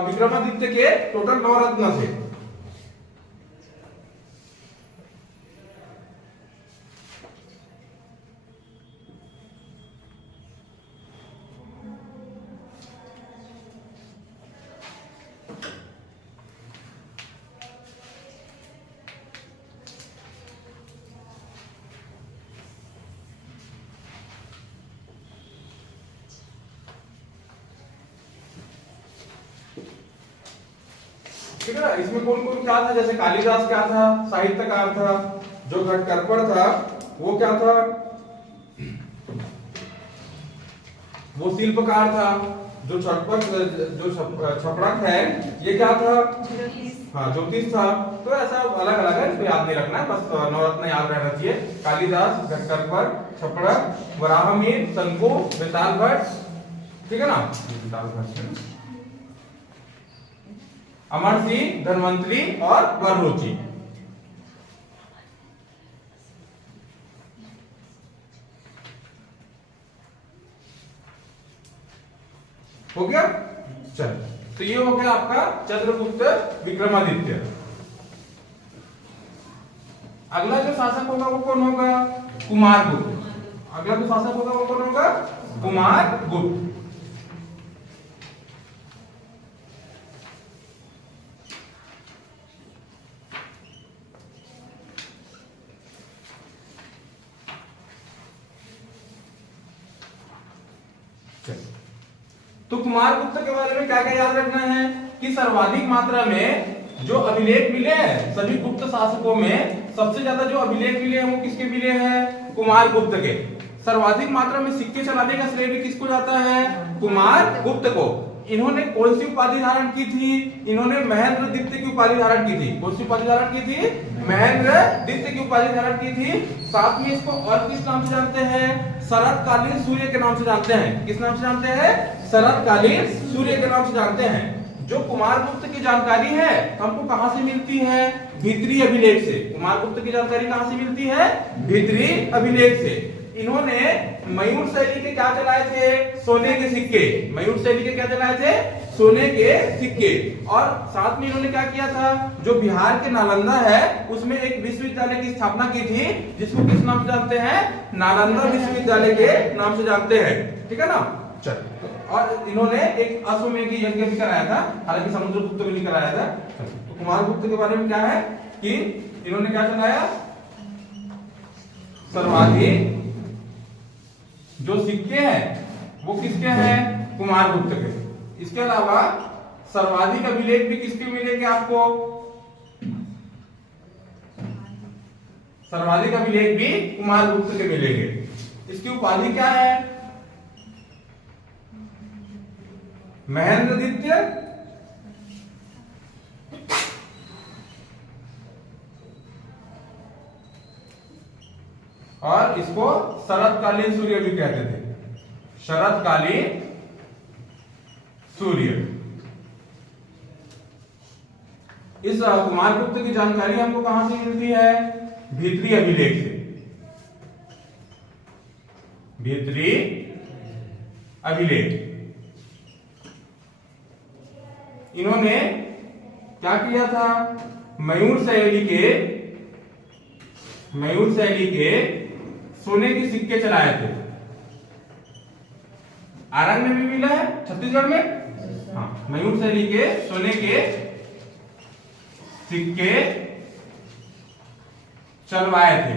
विक्रमादित्य के टोटल 9 रत्न थे। ठीक है ना। इसमें कौन कौन क्या था, जैसे कालिदास क्या था, साहित्यकार था, जो घटकरपर था वो क्या था, वो शिल्पकार था, जो छपड़क है ये क्या था, हाँ ज्योतिष था। तो ऐसा अलग अलग है, इसको याद नहीं रखना है, बस 9 रत्न याद रहना चाहिए, कालिदास, घटकरपर, छपड़क, वराहमिहिर, शंकु, बेताल भट्ट, ठीक है ना, बेताल भट्ट, अमरसिंह, धन्वंतरी और वररुचि। हो गया, चल तो ये हो गया आपका चंद्रगुप्त विक्रमादित्य। अगला जो शासक होगा वो कौन होगा, कुमारगुप्त। अगला जो शासक होगा वो कौन होगा, कुमारगुप्त। तो कुमारगुप्त के बारे में क्या क्या याद रखना है कि सर्वाधिक मात्रा में जो अभिलेख मिले हैं सभी गुप्त शासकों में, सबसे ज्यादा जो अभिलेख मिले हैं वो किसके मिले हैं, कुमारगुप्त के। सर्वाधिक मात्रा में सिक्के चलाने का श्रेय भी किसको जाता है, कुमारगुप्त को। इन्होंने कौन सी उपाधि धारण की थी, इन्होंने महेंद्र द्वितीय की उपाधि धारण की थी। कौन सी उपाधि धारण की थी, महेंद्र द्वितीय की उपाधि धारण की थी। साथ में इसको और किस नाम से जानते हैं, शरतकालीन सूर्य के नाम से जानते हैं। किस नाम से जानते हैं, शरतकालीन सूर्य के नाम से जानते हैं। जो कुमारगुप्त की जानकारी है हमको कहां से मिलती है, भीतरी अभिलेख से। कुमारगुप्त की जानकारी कहां से मिलती है, भीतरी अभिलेख से। इन्होंने मयूर शैली के क्या चलाए थे, सोने के सिक्के। मयूर शैली के क्या चलाए थे, सोने के सिक्के। और साथ में इन्होंने क्या किया था, जो बिहार के नालंदा है उसमें एक विश्वविद्यालय की स्थापना की थी, जिसको किस नाम से जानते हैं, नालंदा विश्वविद्यालय के नाम से जानते हैं। ठीक है ना। चलो तो और इन्होंने एक अश्वमेध यज्ञ भी कराया था, हालांकि समुद्रगुप्त भी नहीं कराया था। तो कुमारगुप्त के बारे में क्या है कि इन्होंने क्या चलाया, सर्वाधिक जो सिक्के हैं वो किसके हैं, कुमारगुप्त के। इसके अलावा सर्वाधिक अभिलेख भी किसके मिलेंगे आपको, सर्वाधिक अभिलेख भी कुमारगुप्त के मिलेंगे। इसकी उपाधि क्या है, महेंद्रदित्य और इसको शरतकालीन सूर्य भी कहते थे, शरतकालीन सूर्य। इस कुमारगुप्त की जानकारी हमको कहां से मिलती है, भीतरी अभिलेख से, भीतरी अभिलेख। इन्होंने क्या किया था, मयूर शैली के सोने के सिक्के चलाए थे। आरंग में भी मिला है छत्तीसगढ़ में, हाँ, मयूर शैली के सोने के सिक्के चलवाए थे।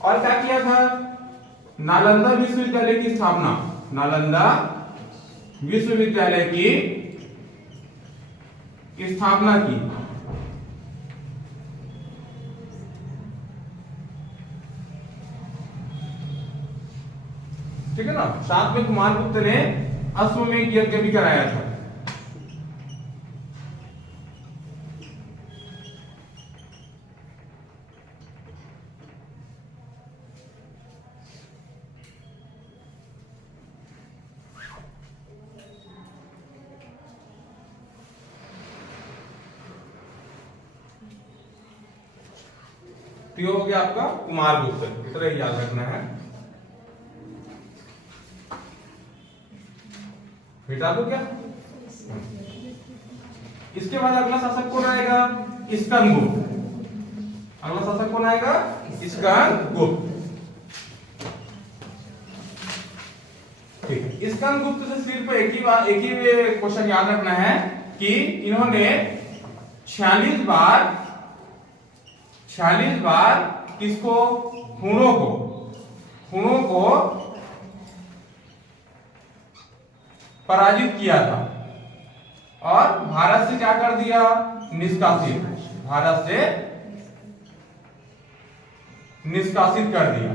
और क्या किया था, नालंदा विश्वविद्यालय की स्थापना, नालंदा विश्वविद्यालय की स्थापना की। ठीक है ना। साथ में कुमारगुप्त ने अश्वमेध यज्ञ भी कराया था। तो ये हो गया आपका कुमारगुप्त, इतना ही याद रखना है। बेटा तो क्या, इसके बाद अगला शासक कौन आएगा, स्कंदगुप्त। अगला शासक कौन आएगा, स्कंदगुप्त। ठीक है, स्कंदगुप्त से सिर्फ एक ही क्वेश्चन याद रखना है कि इन्होंने 46 बार किसको, हुणों को पराजित किया था और भारत से क्या कर दिया, निष्कासित, भारत से निष्कासित कर दिया।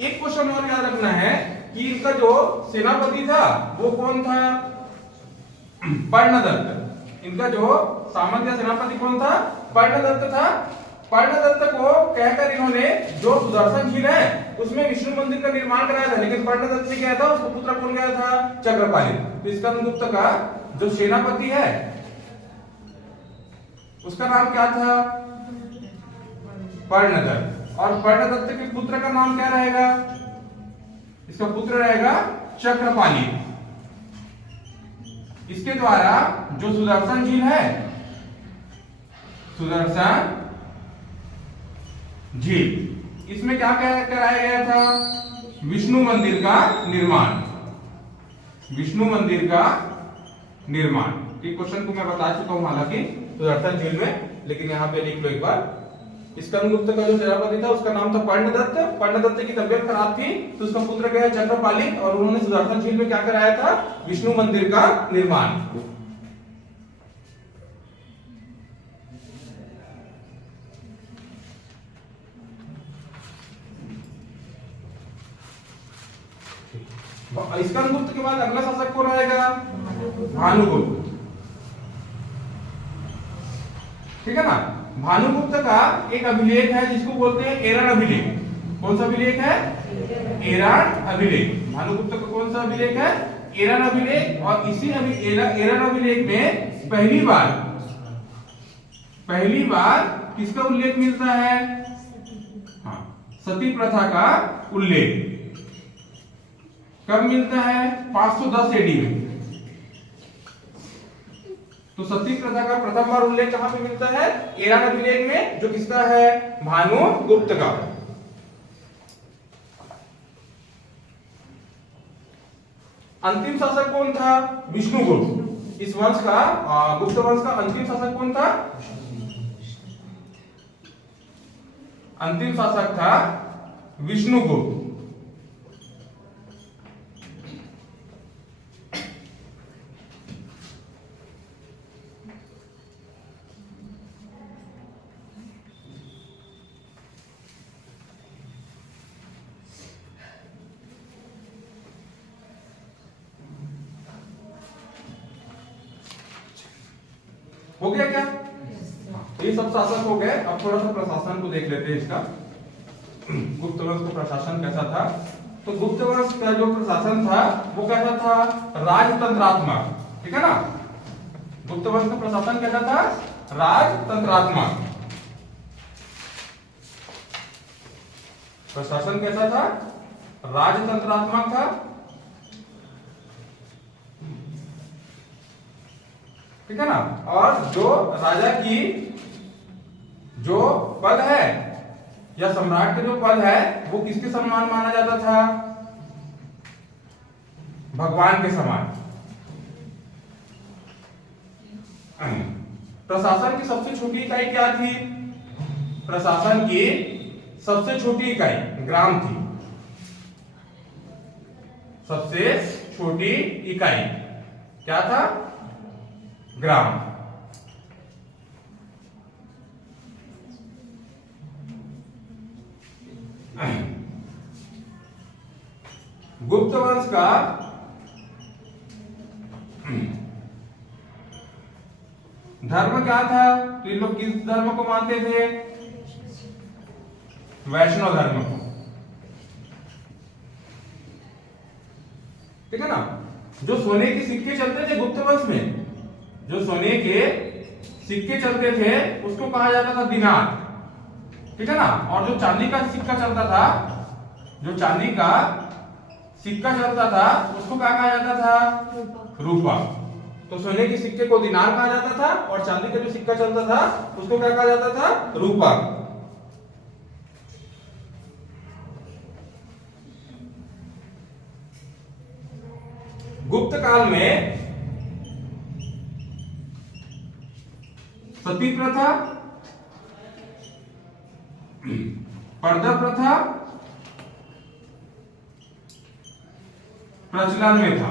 एक क्वेश्चन और याद रखना है कि इनका जो सेनापति था वो कौन था, पर्णदत्त। इनका जो सामंत सेनापति कौन था, पर्णदत्त था। पर्णदत्त को कहकर इन्होंने जो सुदर्शन झील है उसमें विष्णु मंदिर का निर्माण कराया था, लेकिन पर्णदत्त ने क्या था, उसका पुत्र कौन गया था, चक्रपाली। तो स्कंदगुप्त का जो सेनापति है उसका नाम क्या था, पर्णदत्त। और पर्णदत्त के पुत्र का नाम क्या रहेगा, इसका पुत्र रहेगा चक्रपाली। इसके द्वारा जो सुदर्शन झील है, सुदर्शन झील, इसमें क्या कराया गया था, विष्णु मंदिर का निर्माण, विष्णु मंदिर का निर्माण। इस क्वेश्चन को मैं बता चुका हूं हालांकि सुदर्शन झील में, लेकिन यहां पे लिख लो एक बार। स्कंदगुप्त का जो सेनापति था उसका नाम था पर्णदत्त। पर्णदत्त की तबीयत खराब थी तो उसका पुत्र गया चक्रपाली और उन्होंने सुदर्शन झील में क्या कराया था, विष्णु मंदिर का निर्माण। स्कंदगुप्त के बाद अगला शासक कौन रहेगा, भानुगुप्त। ठीक है ना। भानुगुप्त का एक अभिलेख है जिसको बोलते हैं एरण अभिलेख। कौन सा अभिलेख है, एरण अभिलेख। भानुगुप्त का कौन सा अभिलेख है, एरण अभिलेख। और इसी एरण अभिलेख में पहली बार किसका उल्लेख मिलता है, हाँ, सती प्रथा का उल्लेख। कब मिलता है? 510 एडी में। तो सती प्रथा का प्रथम बार उल्लेख कहां पे मिलता है? एरान अभिलेख में, जो किसका है? भानुगुप्त का। अंतिम शासक कौन था? विष्णुगुप्त। इस वंश का गुप्त वंश का अंतिम शासक कौन था? अंतिम शासक था विष्णुगुप्त। हो गया क्या? ये सब शासक हो गए। अब थोड़ा सा प्रशासन को देख लेते हैं इसका। गुप्त वंश का प्रशासन कैसा था? तो गुप्त वंश का जो प्रशासन था वो कैसा था? राजतंत्रात्मक। ठीक है ना? गुप्त वंश का प्रशासन कैसा था? राजतंत्रात्मक। प्रशासन कैसा था? राजतंत्रात्मक था। ठीक है ना? और जो राजा की जो पद है या सम्राट का जो पद है वो किसके समान माना जाता था? भगवान के समान। प्रशासन की सबसे छोटी इकाई क्या थी? प्रशासन की सबसे छोटी इकाई ग्राम थी। सबसे छोटी इकाई क्या था? ग्राम। गुप्त वंश का धर्म क्या था? तो ये लोग किस धर्म को मानते थे? वैष्णव धर्म को। ठीक है ना? जो सोने के सिक्के चलते थे गुप्त वंश में, जो सोने के सिक्के चलते थे उसको कहा जाता था दिनार। ठीक है ना? और जो चांदी का सिक्का चलता था, जो चांदी का सिक्का चलता था उसको क्या कहा जाता था? रूपा। तो सोने के सिक्के को दिनार कहा जाता था और चांदी का जो सिक्का चलता था उसको क्या कहा जाता था? रूपा। गुप्त काल में सती प्रथा, पर्दा प्रथा प्रचलन में था।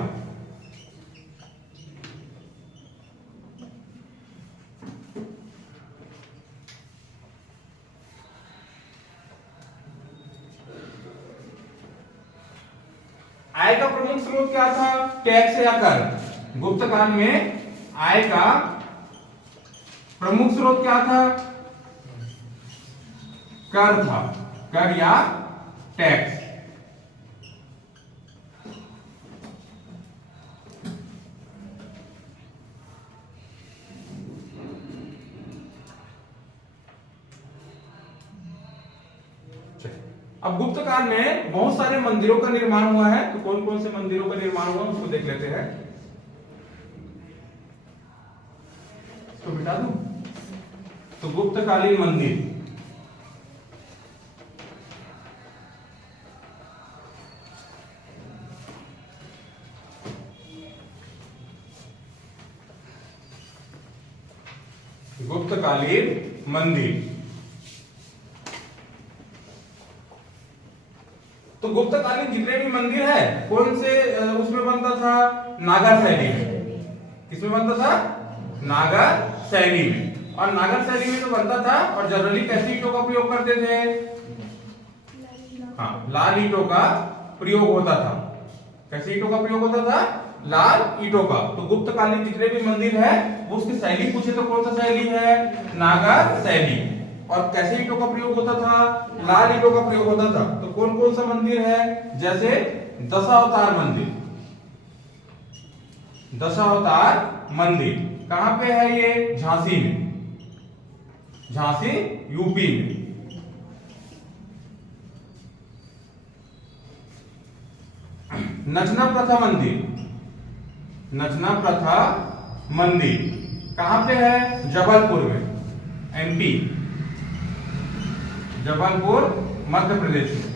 आय का प्रमुख स्रोत क्या था? टैक्स या कर। गुप्त काल में आय का प्रमुख स्रोत क्या था? कर था। कर या टैक्स। अब गुप्त काल में बहुत सारे मंदिरों का निर्माण हुआ है। तो कौन कौन से मंदिरों का निर्माण हुआ उसको देख लेते हैं। इसको बिठा दूं? तो गुप्तकालीन मंदिर, गुप्तकालीन मंदिर। तो गुप्तकालीन जितने भी मंदिर है कौन से उसमें बनता था? नागर शैली में। किसमें बनता था? नागर शैली में। और नागर शैली में तो बनता था और जनरली कैसी ईंटों का प्रयोग करते थे? हाँ, लाल ईंटों का प्रयोग होता था। कैसी ईंटों का प्रयोग होता था? लाल ईंटों का। तो गुप्तकालीन जितने भी मंदिर है वो उसकी शैली पूछे तो कौन सा शैली है? नागर शैली। और कैसे ईंटों का प्रयोग होता था? लाल ईंटों का प्रयोग होता था। तो कौन कौन सा मंदिर है? जैसे दशावतार मंदिर। दशावतार मंदिर कहां पे है? ये झांसी में। झांसी यूपी में। नचना प्रथा मंदिर, नचना प्रथा मंदिर कहां पे है? जबलपुर में, एमपी, जबलपुर मध्य प्रदेश में।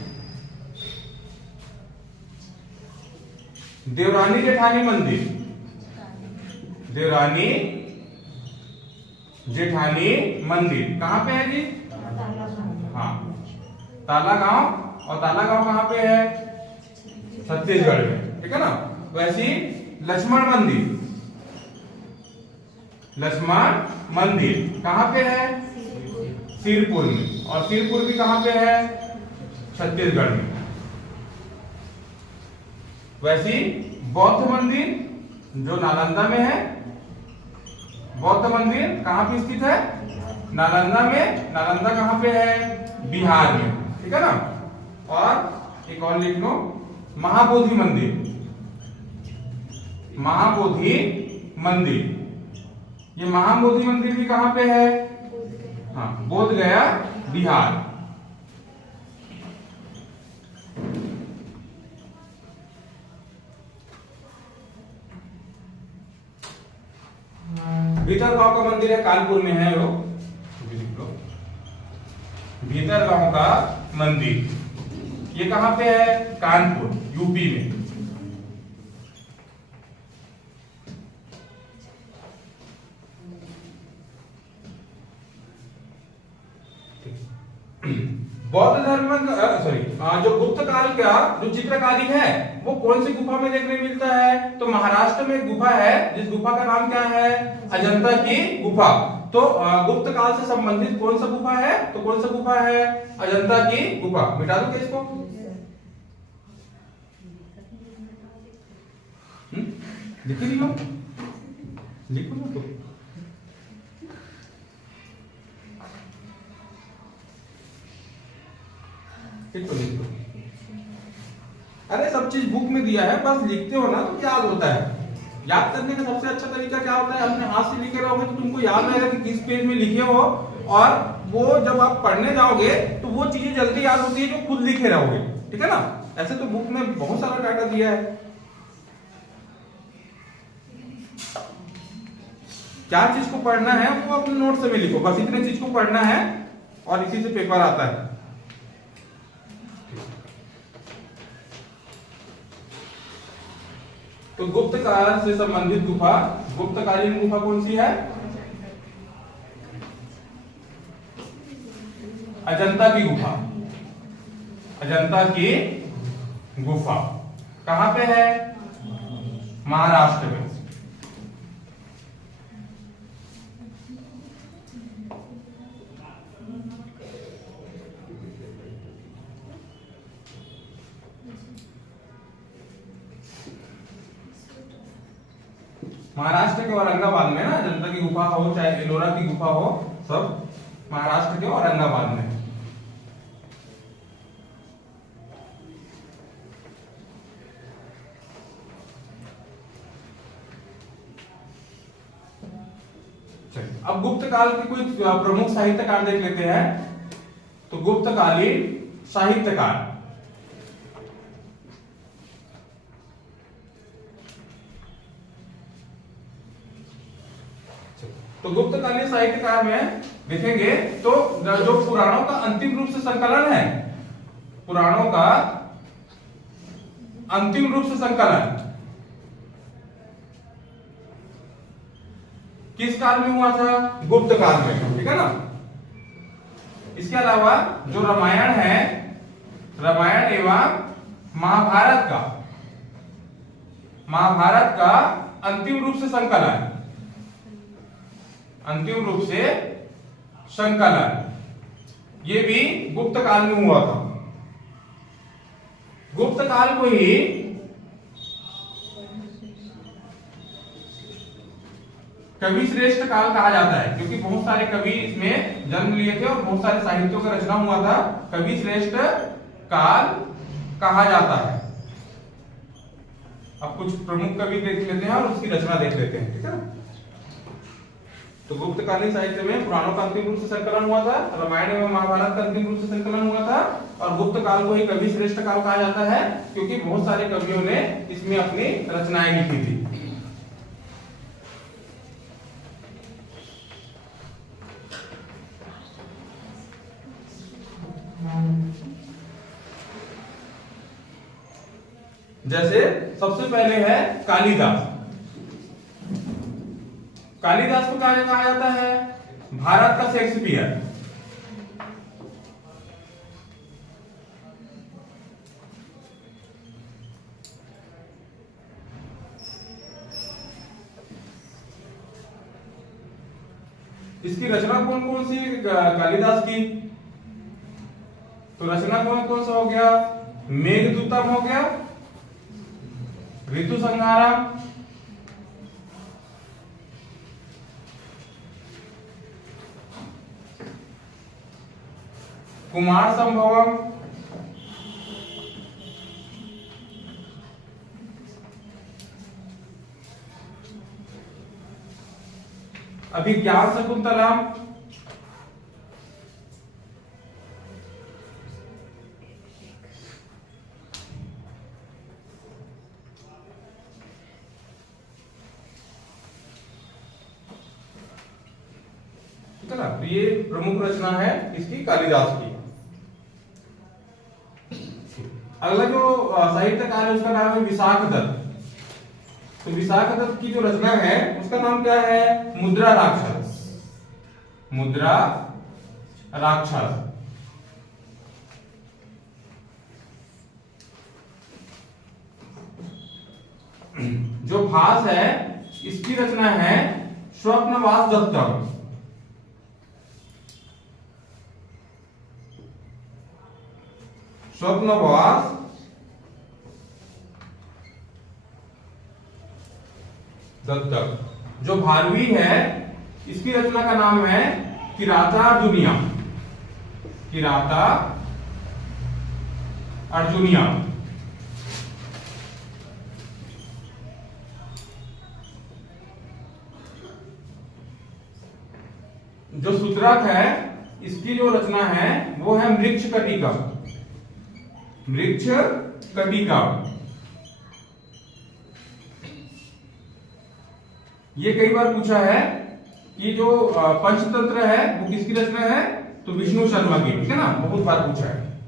देवरानी जेठानी मंदिर, देवरानी जेठानी मंदिर कहां पे है जी? हाँ, ताला गांव, और ताला गांव कहां पे है? छत्तीसगढ़ में, ठीक है ना। वैसे ही लक्ष्मण मंदिर, लक्ष्मण मंदिर कहां पे है? सिरपुर में, और सिरपुर भी कहां पे है? छत्तीसगढ़ में। वैसे ही बौद्ध मंदिर जो नालंदा में है, बौद्ध मंदिर कहां पे स्थित है? नालंदा में। नालंदा कहां पे है? बिहार में, ठीक है ना। और एक और लिख लो, महाबोधि मंदिर, महाबोधि मंदिर, ये महाबोधि मंदिर भी कहां पे है? हाँ, बोध गया, बिहार। भीतरगांव का मंदिर है, कानपुर में है वो, भीतरगांव का मंदिर ये कहां पे है? कानपुर, यूपी में। बौद्ध धर्म सॉरी जो गुप्त काल का जो चित्रकारी है वो कौन सी गुफा में देखने मिलता है? तो महाराष्ट्र में एक गुफा है जिस गुफा का नाम क्या है? अजंता की गुफा। तो गुप्त काल से संबंधित कौन सा गुफा है? तो कौन सा गुफा है? अजंता की गुफा। मिटा दो क्या इसको? लिख ही लो, लिखो ना तो। लिख लो। अरे सब चीज बुक में दिया है, बस लिखते हो ना तो याद होता है। याद करने का सबसे अच्छा तरीका क्या होता है? अपने हाथ से लिखे रहोगे तो तुमको याद रहेगा कि किस पेज में लिखे हो, और वो जब आप पढ़ने जाओगे तो वो चीजें जल्दी याद होती है जो खुद लिखे रहोगे, ठीक है ना। ऐसे तो बुक में बहुत सारा डाटा दिया है। क्या चीज को पढ़ना है वो अपने नोट्स में लिखो, बस इतने चीज को पढ़ना है और इसी से पेपर आता है। तो गुप्त काल से संबंधित गुफा, गुप्तकालीन गुफा कौन सी है? अजंता की गुफा, अजंता की गुफा कहां पे है? महाराष्ट्र में। महाराष्ट्र के औरंगाबाद में ना अजंता की गुफा हो चाहे एलोरा की गुफा हो, सब महाराष्ट्र के औरंगाबाद में। अब गुप्त काल के कुछ प्रमुख साहित्यकार देख लेते हैं। तो गुप्तकालीन साहित्यकार, तो गुप्तकालीन साहित्यकार में देखेंगे तो जो पुराणों का अंतिम रूप से संकलन है, पुराणों का अंतिम रूप से संकलन किस काल में हुआ था? गुप्त काल में, ठीक है ना। इसके अलावा जो रामायण है, रामायण एवं महाभारत का, महाभारत का अंतिम रूप से संकलन, अंतिम रूप से संकलन ये भी गुप्त काल में हुआ था। गुप्त काल को ही कवि श्रेष्ठ काल कहा जाता है, क्योंकि बहुत सारे कवि इसमें जन्म लिए थे और बहुत सारे साहित्यों का रचना हुआ था। कवि श्रेष्ठ काल कहा जाता है। अब कुछ प्रमुख कवि देख लेते हैं और उसकी रचना देख लेते हैं, ठीक है ना। तो गुप्तकालीन साहित्य में पुराणों का अंतिम रूप से संकलन हुआ था, रामायण एवं महाभारत का अंतिम रूप से संकलन हुआ था, और गुप्त काल को ही कवि श्रेष्ठ काल कहा जाता है, क्योंकि बहुत सारे कवियों ने इसमें अपनी रचनाएं लिखी थी। जैसे सबसे पहले है कालिदास। कालिदास को क्या कहा जाता है? भारत का शेक्सपियर। इसकी रचना कौन कौन सी कालिदास की? तो रचना कौन कौन सा हो गया? मेघदूतम हो गया, ऋतु संहारम, कुमार संभवम, अभिज्ञान शकुंतलम, ठीक है ना। तो ये प्रमुख रचना है इसकी कालिदास की। अगला जो साहित्यकार है उसका नाम है विशाख दत्त। तो विशाख दत्त की जो रचना है उसका नाम क्या है? मुद्रा राक्षस। मुद्रा राक्षस। जो भास है इसकी रचना है स्वप्नवास दत्तम। स्वप्नवास दत्तक। जो भारवी है इसकी रचना का नाम है किराता अर्जुनिया। किराता अर्जुनिया। जो सूत्रक है इसकी जो रचना है वो है मृक्ष कटिका। मृक्ष कटिका। ये कई बार पूछा है कि जो पंचतंत्र है वो किसकी रचना है? तो विष्णु शर्मा की, ठीक है ना, बहुत बार पूछा है,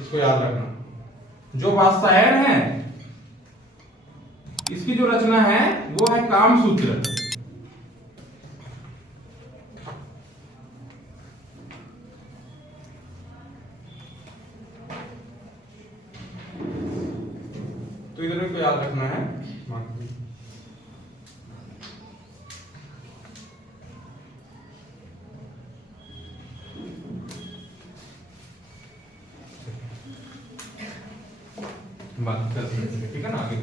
इसको याद रखना। जो वात्सायन है इसकी जो रचना है वो है कामसूत्र। तो इधर को याद रखना है। बात कर सकते हैं, ठीक है ना, आगे।